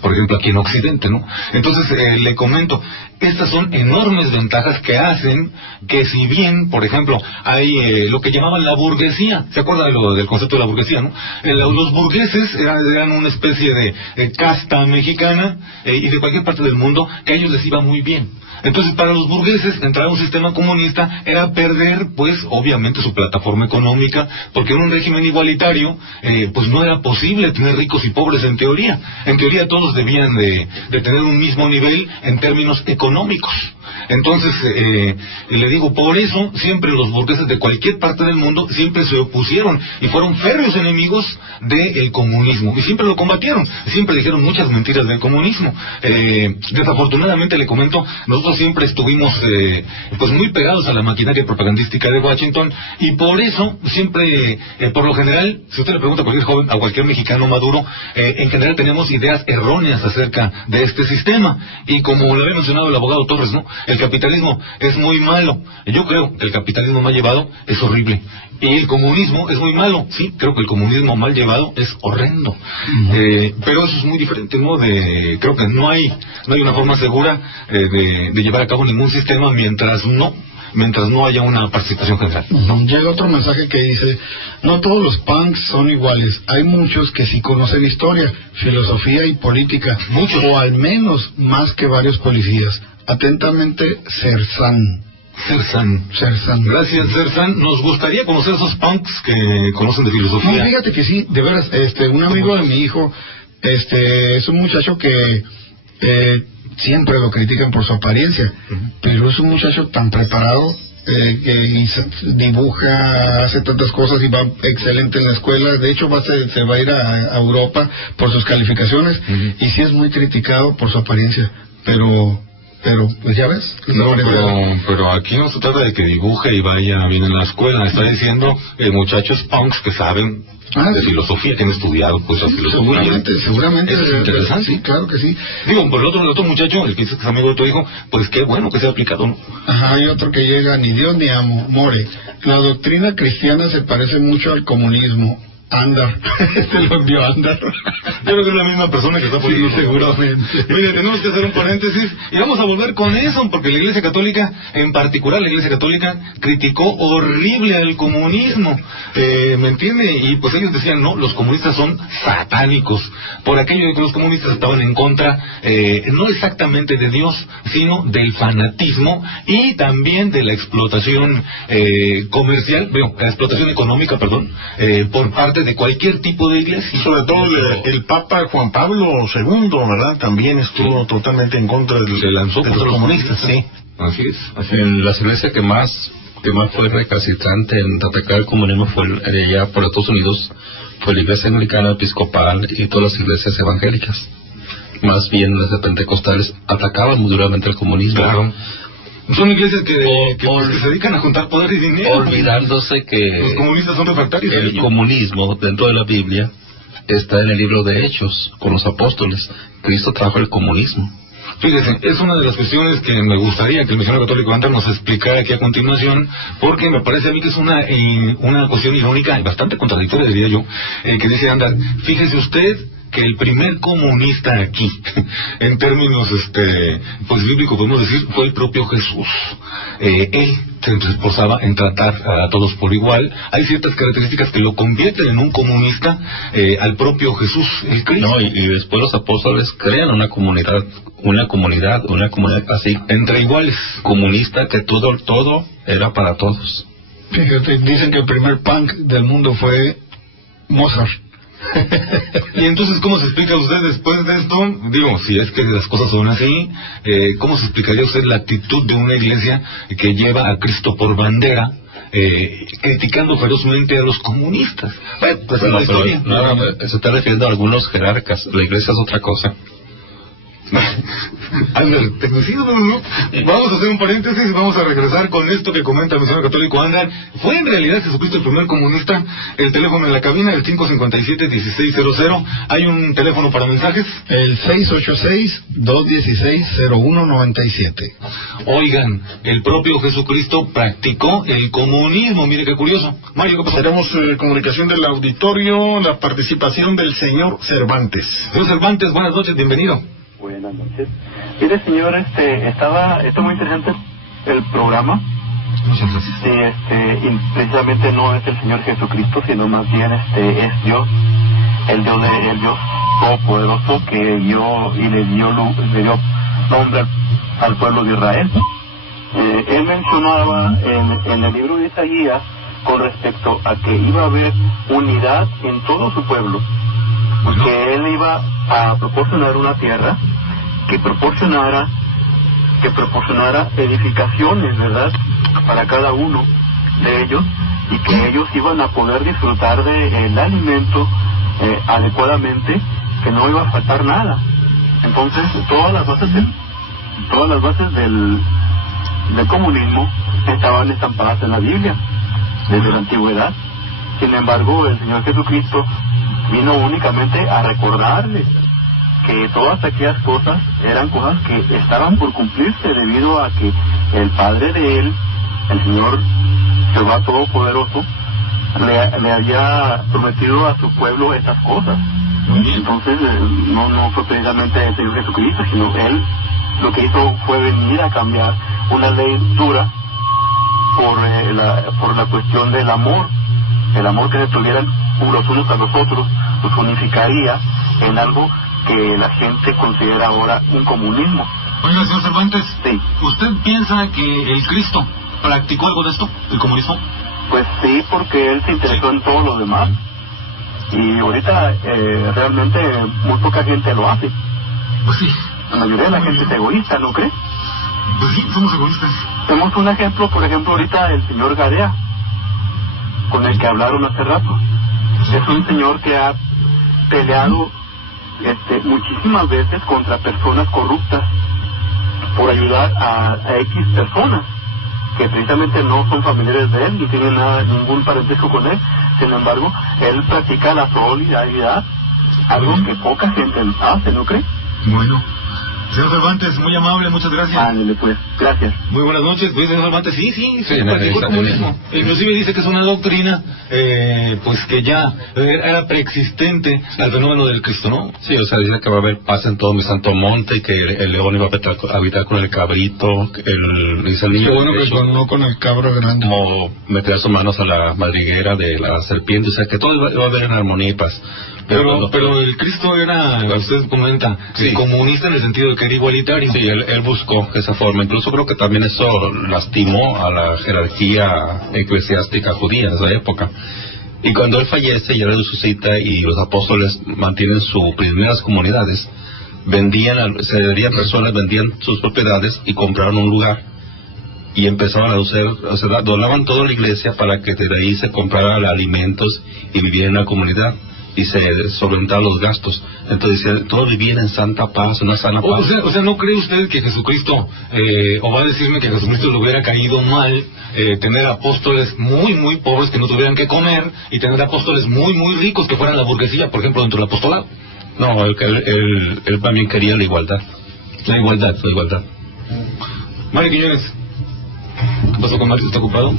por ejemplo, aquí en Occidente, ¿no? Entonces, le comento, estas son enormes ventajas que hacen que, si bien, por ejemplo, hay lo que llamaban la burguesía, ¿se acuerda del concepto de la burguesía, no? Los burgueses eran una especie de casta mexicana y de cualquier parte del mundo que a ellos les iba muy bien. Entonces, para los burgueses, entrar a un sistema comunista era perder, pues, obviamente su plataforma económica, porque en un régimen igualitario, pues no era posible tener ricos y pobres en teoría. En teoría todos debían de tener un mismo nivel en términos económicos. Entonces, le digo, por eso siempre los burgueses de cualquier parte del mundo siempre se opusieron y fueron férreos enemigos del comunismo, y siempre lo combatieron, siempre dijeron muchas mentiras del comunismo. Desafortunadamente, le comento, nosotros siempre estuvimos pues muy pegados a la maquinaria propagandística de Washington, y por eso siempre, por lo general, si usted le pregunta a cualquier joven, a cualquier mexicano maduro, en general tenemos ideas erróneas acerca de este sistema, y como le había mencionado el abogado Torres, ¿no? El capitalismo es muy malo. Yo creo que el capitalismo mal llevado es horrible, y el comunismo es muy malo. Sí, creo que el comunismo mal llevado es horrendo. Pero eso es muy diferente, ¿no? Creo que no hay una forma segura de llevar a cabo ningún sistema mientras no haya una participación general. Llega otro mensaje que dice: no todos los punks son iguales, hay muchos que sí conocen historia, filosofía y política, muchos, o al menos más que varios policías. Atentamente, Cerzán. Gracias, Cerzán. Nos gustaría conocer esos punks que conocen de filosofía. No, fíjate que sí, de veras, un amigo de mi hijo, es un muchacho que siempre lo critican por su apariencia, pero es un muchacho tan preparado, que dibuja, hace tantas cosas y va excelente en la escuela. De hecho se va a ir a Europa por sus calificaciones, y sí es muy criticado por su apariencia, pero pues ya ves. Pero aquí no se trata de que dibuje y vaya bien en la escuela. Está diciendo muchachos punks que saben de filosofía, que han estudiado pues la filosofía. Seguramente es interesante. Sí, claro que sí. Digo, por el otro muchacho, el que dice que es amigo de tu hijo, pues qué bueno que sea aplicado, ¿no? Ajá, hay otro que llega: ni Dios ni amo, more. La doctrina cristiana se parece mucho al comunismo. Andar. Lo envió Andar. Yo creo que es la misma persona que está poniendo. Sí, seguramente. Mire, tenemos que hacer un paréntesis y vamos a volver con eso, porque la Iglesia Católica, en particular la Iglesia Católica, criticó horrible al comunismo. ¿Me entiende? Y pues ellos decían, no, los comunistas son satánicos, por aquello de que los comunistas estaban en contra, no exactamente de Dios, sino del fanatismo y también de la explotación comercial, la explotación económica, por parte de cualquier tipo de iglesia. Sobre todo el Papa Juan Pablo II, ¿verdad? También estuvo totalmente en contra de los comunistas. Sí. Así es. En las iglesias que más fue recalcitrante en atacar el comunismo fue allá por Estados Unidos, fue la iglesia anglicana episcopal y todas las iglesias evangélicas. Más bien las de pentecostales atacaban muy duramente el comunismo. Claro. Son iglesias que se dedican a juntar poder y dinero. Olvidándose que los comunistas son refractarios. El comunismo, dentro de la Biblia, está en el libro de Hechos, con los apóstoles. Cristo trajo el comunismo. Fíjese, es una de las cuestiones que me gustaría que el misionero católico Andar nos explicara aquí a continuación, porque me parece a mí que es una cuestión irónica y bastante contradictoria, diría yo, que dice Andar: fíjese usted que el primer comunista aquí, en términos pues bíblicos podemos decir, fue el propio Jesús. Él se esforzaba en tratar a todos por igual. Hay ciertas características que lo convierten en un comunista, al propio Jesús, el Cristo. No, y después los apóstoles crean una comunidad así, entre iguales, comunista, que todo era para todos. Fíjate, dicen que el primer punk del mundo fue Mozart. Y entonces, ¿cómo se explica usted después de esto? Digo, si es que las cosas son así, ¿cómo se explicaría usted la actitud de una iglesia que lleva a Cristo por bandera, criticando ferozmente a los comunistas? Bueno, pues bueno, es la historia. Se está refiriendo a algunos jerarcas. La iglesia es otra cosa. Tecnicismo, ¿no? Vamos a hacer un paréntesis, vamos a regresar con esto que comenta el misionero católico Ander. ¿Fue en realidad Jesucristo el primer comunista? El teléfono en la cabina, el 557-1600. ¿Hay un teléfono para mensajes? El 686-216-0197. Oigan, el propio Jesucristo practicó el comunismo. Mire qué curioso. Mario, ¿qué pasó? Tenemos comunicación del auditorio, la participación del señor Cervantes. Señor Cervantes, buenas noches, bienvenido. Buenas noches. Mire, señor, está muy interesante el programa. Muchas gracias. Sí, y precisamente no es el Señor Jesucristo, sino más bien es Dios, el Dios todopoderoso que dio y le dio nombre al pueblo de Israel. Él mencionaba en el libro de Isaías con respecto a que iba a haber unidad en todo su pueblo, que él iba a proporcionar una tierra que proporcionara edificaciones, ¿verdad?, para cada uno de ellos, y que ellos iban a poder disfrutar del alimento adecuadamente, que no iba a faltar nada. Entonces todas las bases del comunismo estaban estampadas en la Biblia desde la antigüedad. Sin embargo, el Señor Jesucristo vino únicamente a recordarles que todas aquellas cosas eran cosas que estaban por cumplirse, debido a que el Padre de él, el Señor Jehová Todopoderoso, le había prometido a su pueblo estas cosas. Entonces no fue precisamente el Señor Jesucristo, sino él lo que hizo fue venir a cambiar una ley dura por la cuestión del amor. El amor que se tuvieran los unos a los otros los unificaría en algo que la gente considera ahora un comunismo. Oiga, señor Cervantes, sí. ¿Usted piensa que el Cristo practicó algo de esto, el comunismo? Pues sí, porque él se interesó en todo lo demás. Y ahorita realmente muy poca gente lo hace. Pues sí. La mayoría de la gente es egoísta, ¿no cree? Pues sí, somos egoístas. Tenemos un ejemplo, por ejemplo, ahorita el señor Gadea, con el que hablaron hace rato. Es un señor que ha peleado muchísimas veces contra personas corruptas por ayudar a X personas que precisamente no son familiares de él ni tienen ningún parentesco con él. Sin embargo, él practica la solidaridad, algo que poca gente hace, ¿no cree? Bueno, señor Cervantes, muy amable, muchas gracias. Ándale, pues, gracias. Muy buenas noches, pues, señor Cervantes, sí, practicó el comunismo. Inclusive dice que es una doctrina, pues que ya era preexistente al fenómeno del Cristo, ¿no? Sí, o sea, dice que va a haber paz en todo mi santo monte, y que el león iba a habitar con el cabrito, dice el niño. Qué bueno que no con el cabro grande. Como meter sus manos a la madriguera de la serpiente, o sea, que todo iba a haber en armonía y paz. Pero el Cristo era, usted comenta, sí, comunista en el sentido de que era igualitario. Sí, él buscó esa forma. Incluso creo que también eso lastimó a la jerarquía eclesiástica judía de esa época. Y cuando él fallece y él resucita y los apóstoles mantienen sus primeras comunidades, vendían sus propiedades y compraron un lugar. Y empezaban a hacer, o sea, donaban toda la iglesia para que de ahí se compraran alimentos y vivieran en la comunidad. Y se solventaban los gastos. Entonces todos vivían en santa paz, una sana paz. O sea, ¿no cree usted que Jesucristo, o va a decirme que a Jesucristo le hubiera caído mal tener apóstoles muy, muy pobres que no tuvieran que comer, y tener apóstoles muy, muy ricos que fueran la burguesía, por ejemplo, dentro del apostolado? No, él también quería la igualdad. La igualdad. La igualdad. Mario Quiñones. ¿Qué pasó con Martín? ¿Está ocupado?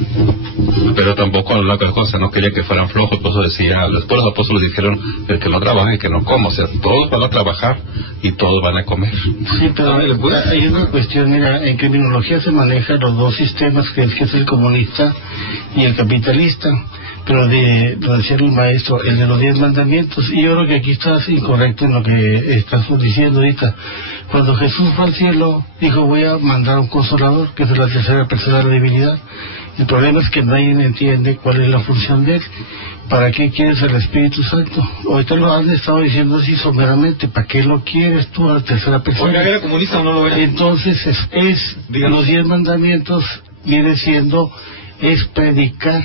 Pero tampoco la cosa, no quería que fueran flojos, por eso decía, después los apóstoles dijeron, el que no trabaja y que no coma, o sea, todos van a trabajar y todos van a comer. Sí, pero hay una cuestión, mira, en criminología se manejan los dos sistemas, que es el comunista y el capitalista, pero lo decía el maestro, el de los 10 mandamientos, y yo creo que aquí estás incorrecto en lo que estás diciendo ahorita. Cuando Jesús fue al cielo, dijo, voy a mandar un consolador, que es la tercera persona de la divinidad. El problema es que nadie entiende cuál es la función de él. ¿Para qué quieres el Espíritu Santo? Ahorita lo han estado diciendo así someramente. ¿Para qué lo quieres tú a la tercera persona? Oiga, ¿era comunista o no lo era? Entonces los 10 mandamientos viene siendo, es predicar,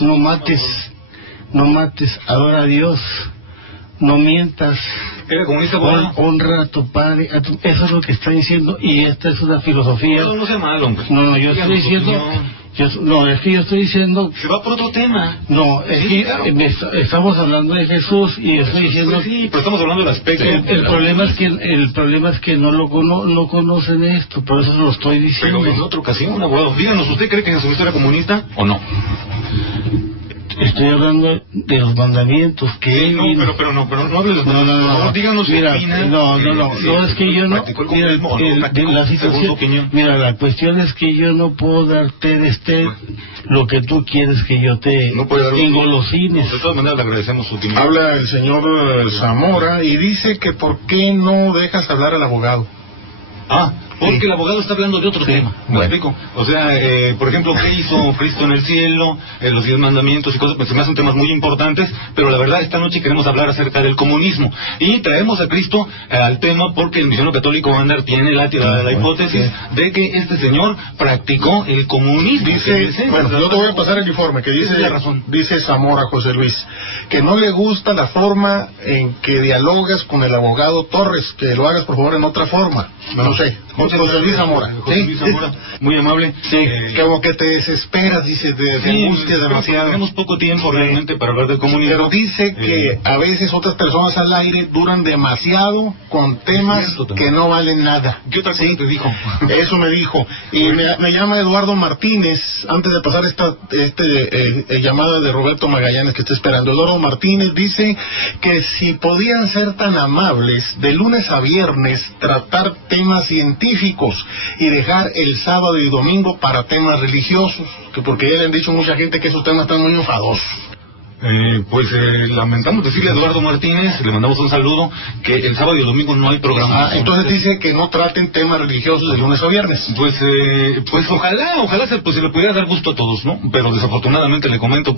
no mates, adora a Dios, no mientas, ¿era comunista? honra a tu padre, eso es lo que está diciendo, y esta es una filosofía. No sea malo, hombre. No, yo estoy diciendo, es que yo estoy diciendo. Se va por otro tema. No, es sí, que claro. Estamos hablando de Jesús y estoy diciendo. Pues sí, pero estamos hablando del aspecto. El problema es que no conocen esto, por eso lo estoy diciendo. Pero en otra ocasión, abogado, díganos, ¿usted cree que Jesucristo era comunista o no? Estoy hablando de los mandamientos que sí, no, pero no hable de los mandamientos. Por favor, díganos si opina. No, es que yo no. Mira, la cuestión es que yo no puedo darte lo que tú quieres que yo te engolosines. De todas maneras, le agradecemos su opinión. Habla el señor Zamora y dice que por qué no dejas hablar al abogado. Porque el abogado está hablando de otro tema. ¿Me explico? O sea, por ejemplo, ¿qué hizo Cristo en el cielo? Los 10 mandamientos y cosas, pues se me hacen temas muy importantes, pero la verdad esta noche queremos hablar acerca del comunismo. Y traemos a Cristo al tema porque el misionero católico Vander tiene la hipótesis de que este señor practicó el comunismo. Yo te voy a pasar el informe que dice Zamora José Luis, que no le gusta la forma en que dialogas con el abogado Torres, que lo hagas por favor en otra forma. No sé. José Luis Zamora. Muy amable. Como que te desesperas, dice, te angustias demasiado. Tenemos poco tiempo realmente para hablar del comunismo. Pero dice que a veces otras personas al aire duran demasiado con temas que no valen nada. ¿Qué otra cosa te dijo? Eso me dijo. Y me llama Eduardo Martínez, antes de pasar esta llamada de Roberto Magallanes que está esperando. Eduardo Martínez dice que si podían ser tan amables de lunes a viernes tratar temas científicos y dejar el sábado y domingo para temas religiosos, que porque ya le han dicho mucha gente que esos temas están muy enfadosos. Lamentamos decirle a Eduardo Martínez, le mandamos un saludo, que el sábado y el domingo no hay programa. Entonces dice que no traten temas religiosos de lunes a viernes. Pues ojalá se le pudiera dar gusto a todos, ¿no? Pero desafortunadamente le comento,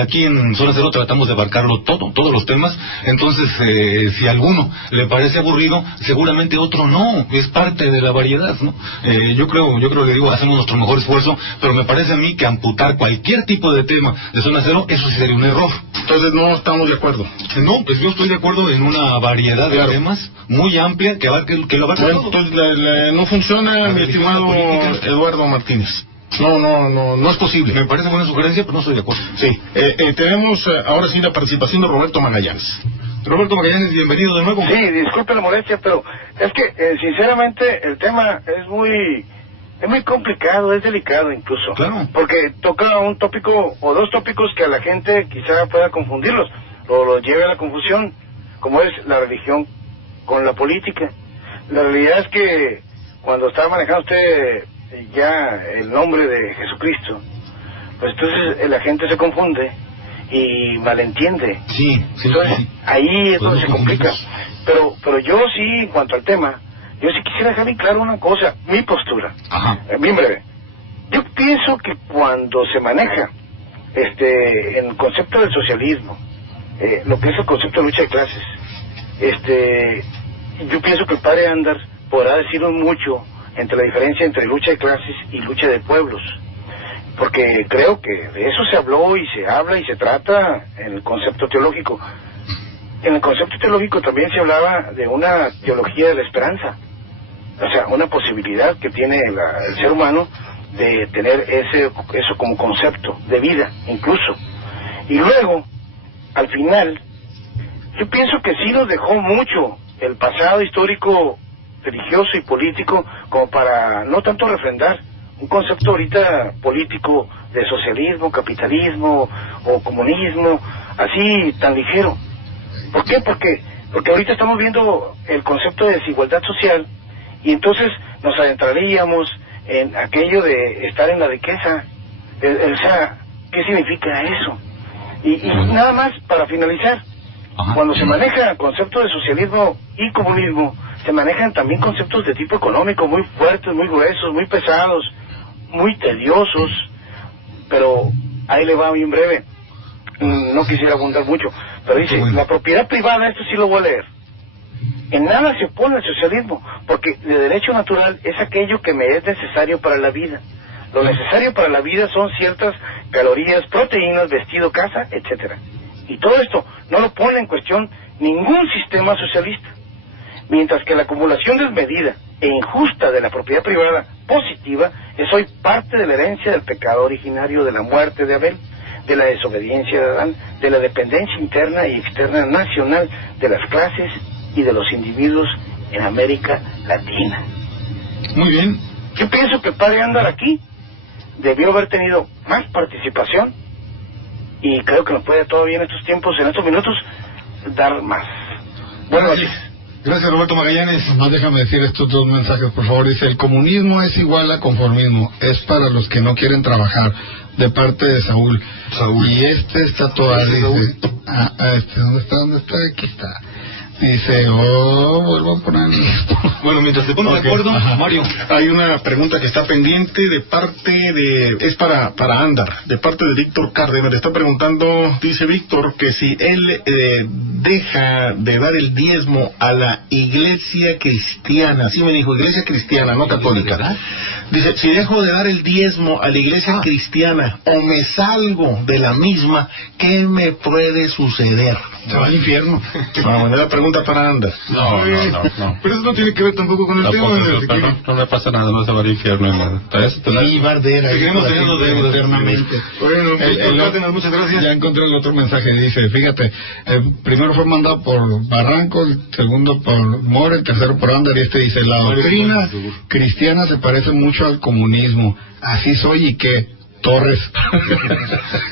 aquí en Zona Cero tratamos de abarcarlo todos los temas. Entonces, si a alguno le parece aburrido, seguramente otro no, es parte de la variedad, ¿no? Yo creo, le digo, hacemos nuestro mejor esfuerzo, pero me parece a mí que amputar cualquier tipo de tema de Zona Cero, eso sí sería un error. Entonces no estamos de acuerdo. No, pues yo estoy de acuerdo en una variedad de temas muy amplia que lo abarque todo. Entonces no funciona, mi estimado Eduardo Martínez. No es posible. Me parece buena sugerencia, pero no estoy de acuerdo. Sí. Tenemos ahora sí la participación de Roberto Magallanes. Roberto Magallanes, bienvenido de nuevo. Sí, disculpe la molestia, pero es que sinceramente el tema es muy complicado, es delicado incluso. Claro. Porque toca un tópico o dos tópicos que a la gente quizá pueda confundirlos, o los lleve a la confusión, como es la religión con la política. La realidad es que cuando está manejando usted ya el nombre de Jesucristo, pues entonces la gente se confunde y malentiende. Sí. Entonces, ahí es donde se complica. Pero yo sí, en cuanto al tema, yo sí quisiera dejar bien claro una cosa, mi postura, bien breve. Yo pienso que cuando se maneja en el concepto del socialismo, lo que es el concepto de lucha de clases, yo pienso que el padre Andar podrá decirnos mucho entre la diferencia entre lucha de clases y lucha de pueblos, porque creo que de eso se habló y se habla y se trata en el concepto teológico. En el concepto teológico también se hablaba de una teología de la esperanza, o sea, una posibilidad que tiene el ser humano de tener eso como concepto de vida, incluso. Y luego, al final, yo pienso que sí nos dejó mucho el pasado histórico religioso y político como para no tanto refrendar un concepto ahorita político de socialismo, capitalismo o comunismo, así tan ligero. ¿Por qué? Porque ahorita estamos viendo el concepto de desigualdad social y entonces nos adentraríamos en aquello de estar en la riqueza. O sea, ¿qué significa eso? Y nada más para finalizar, cuando se maneja el concepto de socialismo y comunismo, se manejan también conceptos de tipo económico muy fuertes, muy gruesos, muy pesados, muy tediosos, pero ahí le va bien breve. No quisiera abundar mucho, pero dice, la propiedad privada, esto sí lo voy a leer, en nada se opone al socialismo, porque de derecho natural es aquello que me es necesario para la vida. Lo necesario para la vida son ciertas calorías, proteínas, vestido, casa, etcétera. Y todo esto no lo pone en cuestión ningún sistema socialista. Mientras que la acumulación desmedida e injusta de la propiedad privada positiva es hoy parte de la herencia del pecado originario de la muerte de Abel, de la desobediencia de Adán, de la dependencia interna y externa nacional de las clases y de los individuos en América Latina. Muy bien. Yo pienso que el padre Ándar aquí debió haber tenido más participación y creo que nos puede todavía en estos tiempos, en estos minutos, dar más. Buenas noches. Gracias, Roberto Magallanes. Nomás déjame decir estos dos mensajes, por favor. Dice, el comunismo es igual a conformismo, es para los que no quieren trabajar, de parte de Saúl. Y está toda, dice, ¿dónde está? Aquí está. Dice, vuelvo a poner... Bueno, mientras te pones de acuerdo, Mario. Hay una pregunta que está pendiente de parte de... Es para Ándar, de parte de Víctor Cárdenas. Le está preguntando, dice Víctor, que si él deja de dar el diezmo a la iglesia cristiana. Así me dijo, iglesia cristiana, no católica. Dice, si dejo de dar el diezmo a la iglesia cristiana o me salgo de la misma, ¿qué me puede suceder? Se va al infierno. Bueno, la pregunta para Ándar. No. Pero eso no tiene que ver tampoco con el tema. No le pasa nada, no se va al infierno. Y Bardera. Seguimos teniendo deudas eternamente. Bueno, muchas gracias. Ya encontré el otro mensaje. Dice, fíjate, el primero fue mandado por Barranco, el segundo por More, el tercero por Ándar, y este dice, la doctrina cristiana se parece mucho al comunismo. Así soy y qué. Torres.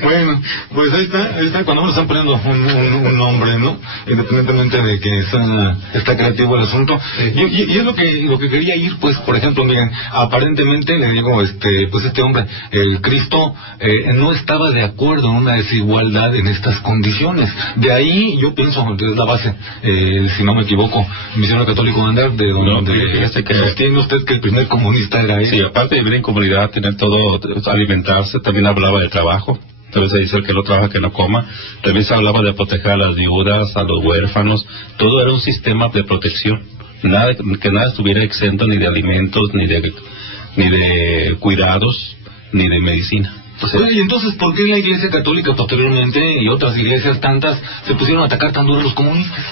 Bueno, pues ahí está, cuando me lo están poniendo un nombre, ¿no? Independientemente de que está creativo el asunto. Y es lo que quería ir, pues, por ejemplo, miren, aparentemente le digo, pues este hombre, el Cristo, no estaba de acuerdo en una desigualdad en estas condiciones. De ahí, yo pienso, que es la base, si no me equivoco, Misionero Católico Ándar, de donde sostiene usted que el primer comunista era él. Sí, aparte de vivir en comunidad, tener todo, alimentarse, también hablaba de trabajo. Entonces se dice el que no trabaja que no coma. También se hablaba de proteger a las viudas, a los huérfanos. Todo era un sistema de protección. Que nada estuviera exento ni de alimentos, ni de cuidados, ni de medicina. Oye, y entonces, ¿por qué la Iglesia Católica posteriormente y otras iglesias tantas se pusieron a atacar tan duro a los comunistas?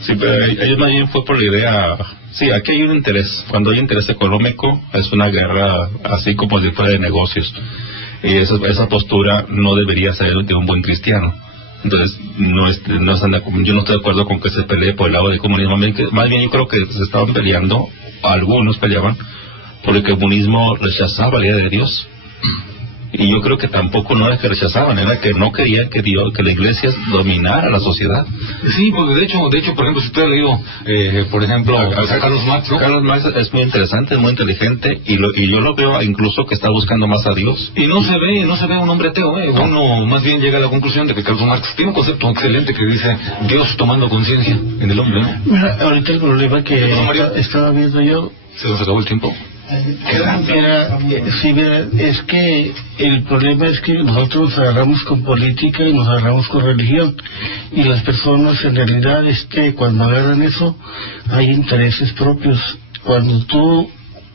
Sí, pero ellos más bien fue por la idea... Sí, aquí hay un interés. Cuando hay interés económico, es una guerra así como si fuera de negocios. Y esa postura no debería ser de un buen cristiano. Entonces, yo no estoy de acuerdo con que se pelee por el lado del comunismo. Más bien yo creo que se estaban peleando, algunos peleaban, porque el comunismo rechazaba la idea de Dios. Y yo creo que tampoco no era que rechazaban, era que no querían que la iglesia dominara la sociedad. Sí, porque de hecho, por ejemplo, si usted ha leído, por ejemplo, a Carlos Marx, ¿no? Carlos Marx es muy interesante, es muy inteligente, y yo lo veo incluso que está buscando más a Dios. Y no se ve un hombre ateo, Uno más bien llega a la conclusión de que Carlos Marx tiene un concepto excelente que dice Dios tomando conciencia en el hombre, ¿no? Mira, ahorita el problema que estaba viendo yo... Se nos acabó el tiempo. Es que el problema es que nosotros nos agarramos con política y nos agarramos con religión, y las personas en realidad cuando agarran eso hay intereses propios. Cuando tú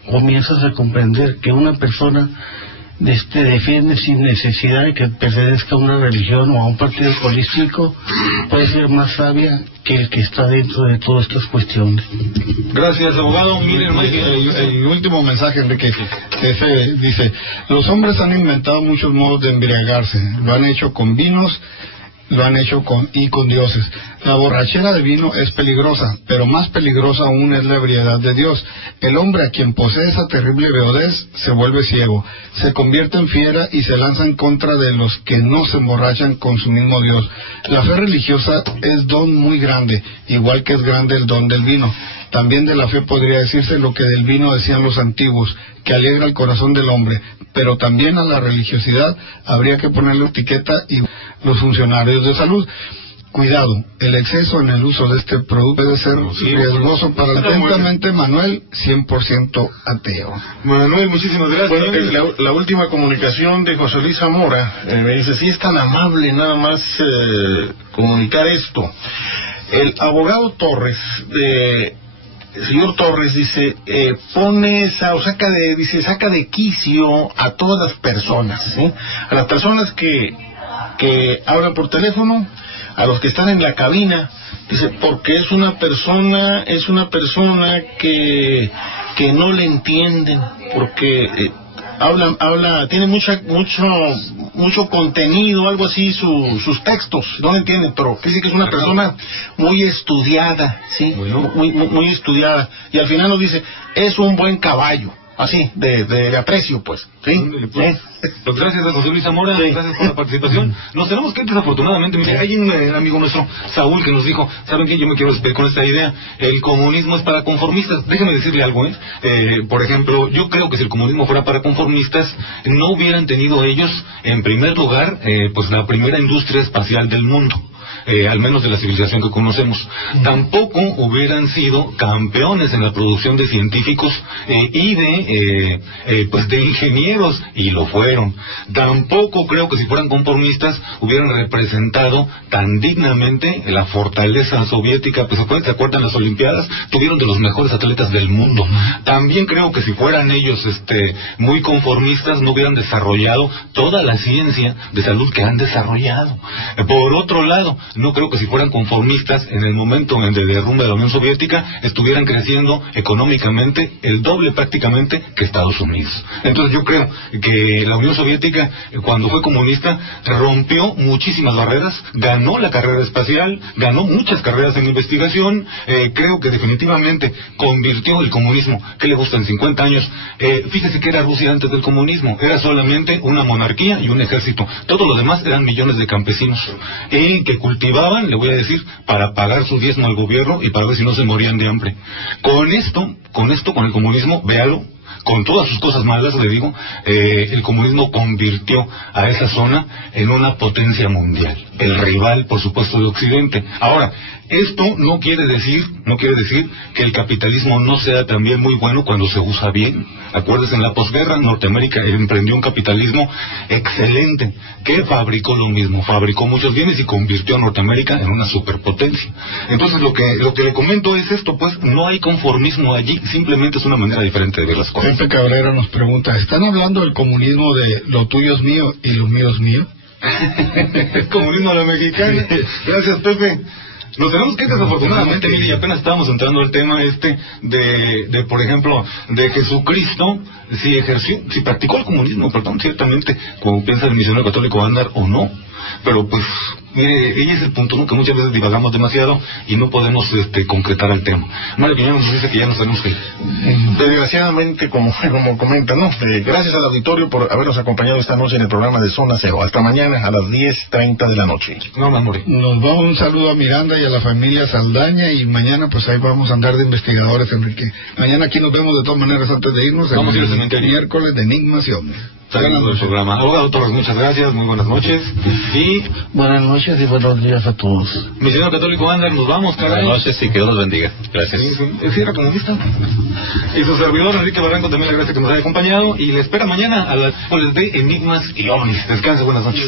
comienzas a comprender que una persona defiende sin necesidad de que pertenezca a una religión o a un partido político, puede ser más sabia que el que está dentro de todas estas cuestiones. Gracias, abogado. Miren, el último mensaje, Enrique, dice, los hombres han inventado muchos modos de embriagarse, lo han hecho con vinos lo han hecho con dioses. La borrachera de vino es peligrosa, pero más peligrosa aún es la ebriedad de Dios. El hombre a quien posee esa terrible beodez se vuelve ciego, se convierte en fiera y se lanza en contra de los que no se emborrachan con su mismo Dios. La fe religiosa es don muy grande, igual que es grande el don del vino. También de la fe podría decirse lo que del vino decían los antiguos, que alegra el corazón del hombre, pero también a la religiosidad habría que ponerle etiqueta y los funcionarios de salud. Cuidado, el exceso en el uso de este producto puede ser riesgoso para el atentamente Manuel, 100% ateo. Manuel, muchísimas gracias. Bueno, la última comunicación de José Luis Zamora me dice, si es tan amable nada más comunicar esto. El abogado Torres, el señor Torres, dice, saca de quicio a todas las personas, ¿sí? A las personas que hablan por teléfono, a los que están en la cabina, dice, porque es una persona que no le entienden, porque tiene mucho contenido, algo así, sus textos, no le entienden, pero dice que es una persona muy estudiada, sí, muy estudiada, y al final nos dice, es un buen caballo. Así, de aprecio, pues. ¿Sí? Pues gracias a José Luis Zamora, gracias por la participación. Nos tenemos que, desafortunadamente, hay un amigo nuestro, Saúl, que nos dijo, ¿saben qué? Yo me quiero despedir con esta idea, el comunismo es para conformistas. Déjeme decirle algo, por ejemplo, yo creo que si el comunismo fuera para conformistas, no hubieran tenido ellos, en primer lugar, pues la primera industria espacial del mundo. Al menos de la civilización que conocemos. Tampoco hubieran sido campeones en la producción de científicos y de ingenieros, y lo fueron. Tampoco creo que si fueran conformistas hubieran representado tan dignamente la fortaleza soviética. Pues se acuerdan las Olimpiadas, tuvieron de los mejores atletas del mundo. También creo que si fueran ellos muy conformistas, no hubieran desarrollado toda la ciencia de salud que han desarrollado. Por otro lado, no creo que si fueran conformistas, en el momento en el derrumbe de la Unión Soviética, estuvieran creciendo económicamente el doble prácticamente que Estados Unidos. Entonces yo creo que la Unión Soviética, cuando fue comunista, rompió muchísimas barreras, ganó la carrera espacial, ganó muchas carreras en investigación, creo que definitivamente convirtió el comunismo, ¿qué le gusta en 50 años? Fíjese que era Rusia antes del comunismo, era solamente una monarquía y un ejército, todo lo demás eran millones de campesinos, que cultivaban, le voy a decir, para pagar su diezmo al gobierno y para ver si no se morían de hambre. Con el comunismo, véalo, con todas sus cosas malas, le digo, el comunismo convirtió a esa zona en una potencia mundial, el rival, por supuesto, de Occidente. Ahora, esto no quiere decir que el capitalismo no sea también muy bueno cuando se usa bien. Acuérdense, en la posguerra Norteamérica emprendió un capitalismo excelente, que fabricó lo mismo, fabricó muchos bienes y convirtió a Norteamérica en una superpotencia. Entonces lo que le comento es esto, pues no hay conformismo allí, simplemente es una manera diferente de ver las cosas. Pepe Cabrera nos pregunta, ¿están hablando del comunismo de lo tuyo es mío y lo mío es mío? Comunismo a la mexicana. Gracias, Pepe. Nos tenemos que, desafortunadamente, mire, y apenas estábamos entrando al tema de por ejemplo, de Jesucristo, si practicó el comunismo, perdón, ciertamente, como piensa el misionero católico andar o no, pero pues, mire, ese es el punto, ¿no? Que muchas veces divagamos demasiado y no podemos concretar el tema. Mario Quiñones nos dice que ya nos tenemos que ir. Desgraciadamente, como comenta, ¿no? Gracias al auditorio por habernos acompañado esta noche en el programa de Zona Cero. Hasta mañana a las 10:30 de la noche. No, Mamori. Nos va un saludo a Miranda y a la familia Saldaña, y mañana pues ahí vamos a andar de investigadores, Enrique. Mañana aquí nos vemos de todas maneras antes de irnos. Vamos a ir el miércoles de Enigmas y Ovnis. Saludos del programa. Abogado Torres, muchas gracias, muy buenas noches. Y buenas noches y buenos días a todos. Misionero católico Ander, nos vamos, caray. Buenas noches y que Dios los bendiga. Gracias. Sí, era comunista. Y su servidor Enrique Barranco también le agradece que nos haya acompañado y le espera mañana a las horas de Enigmas y Ovnis. Descanse, buenas noches.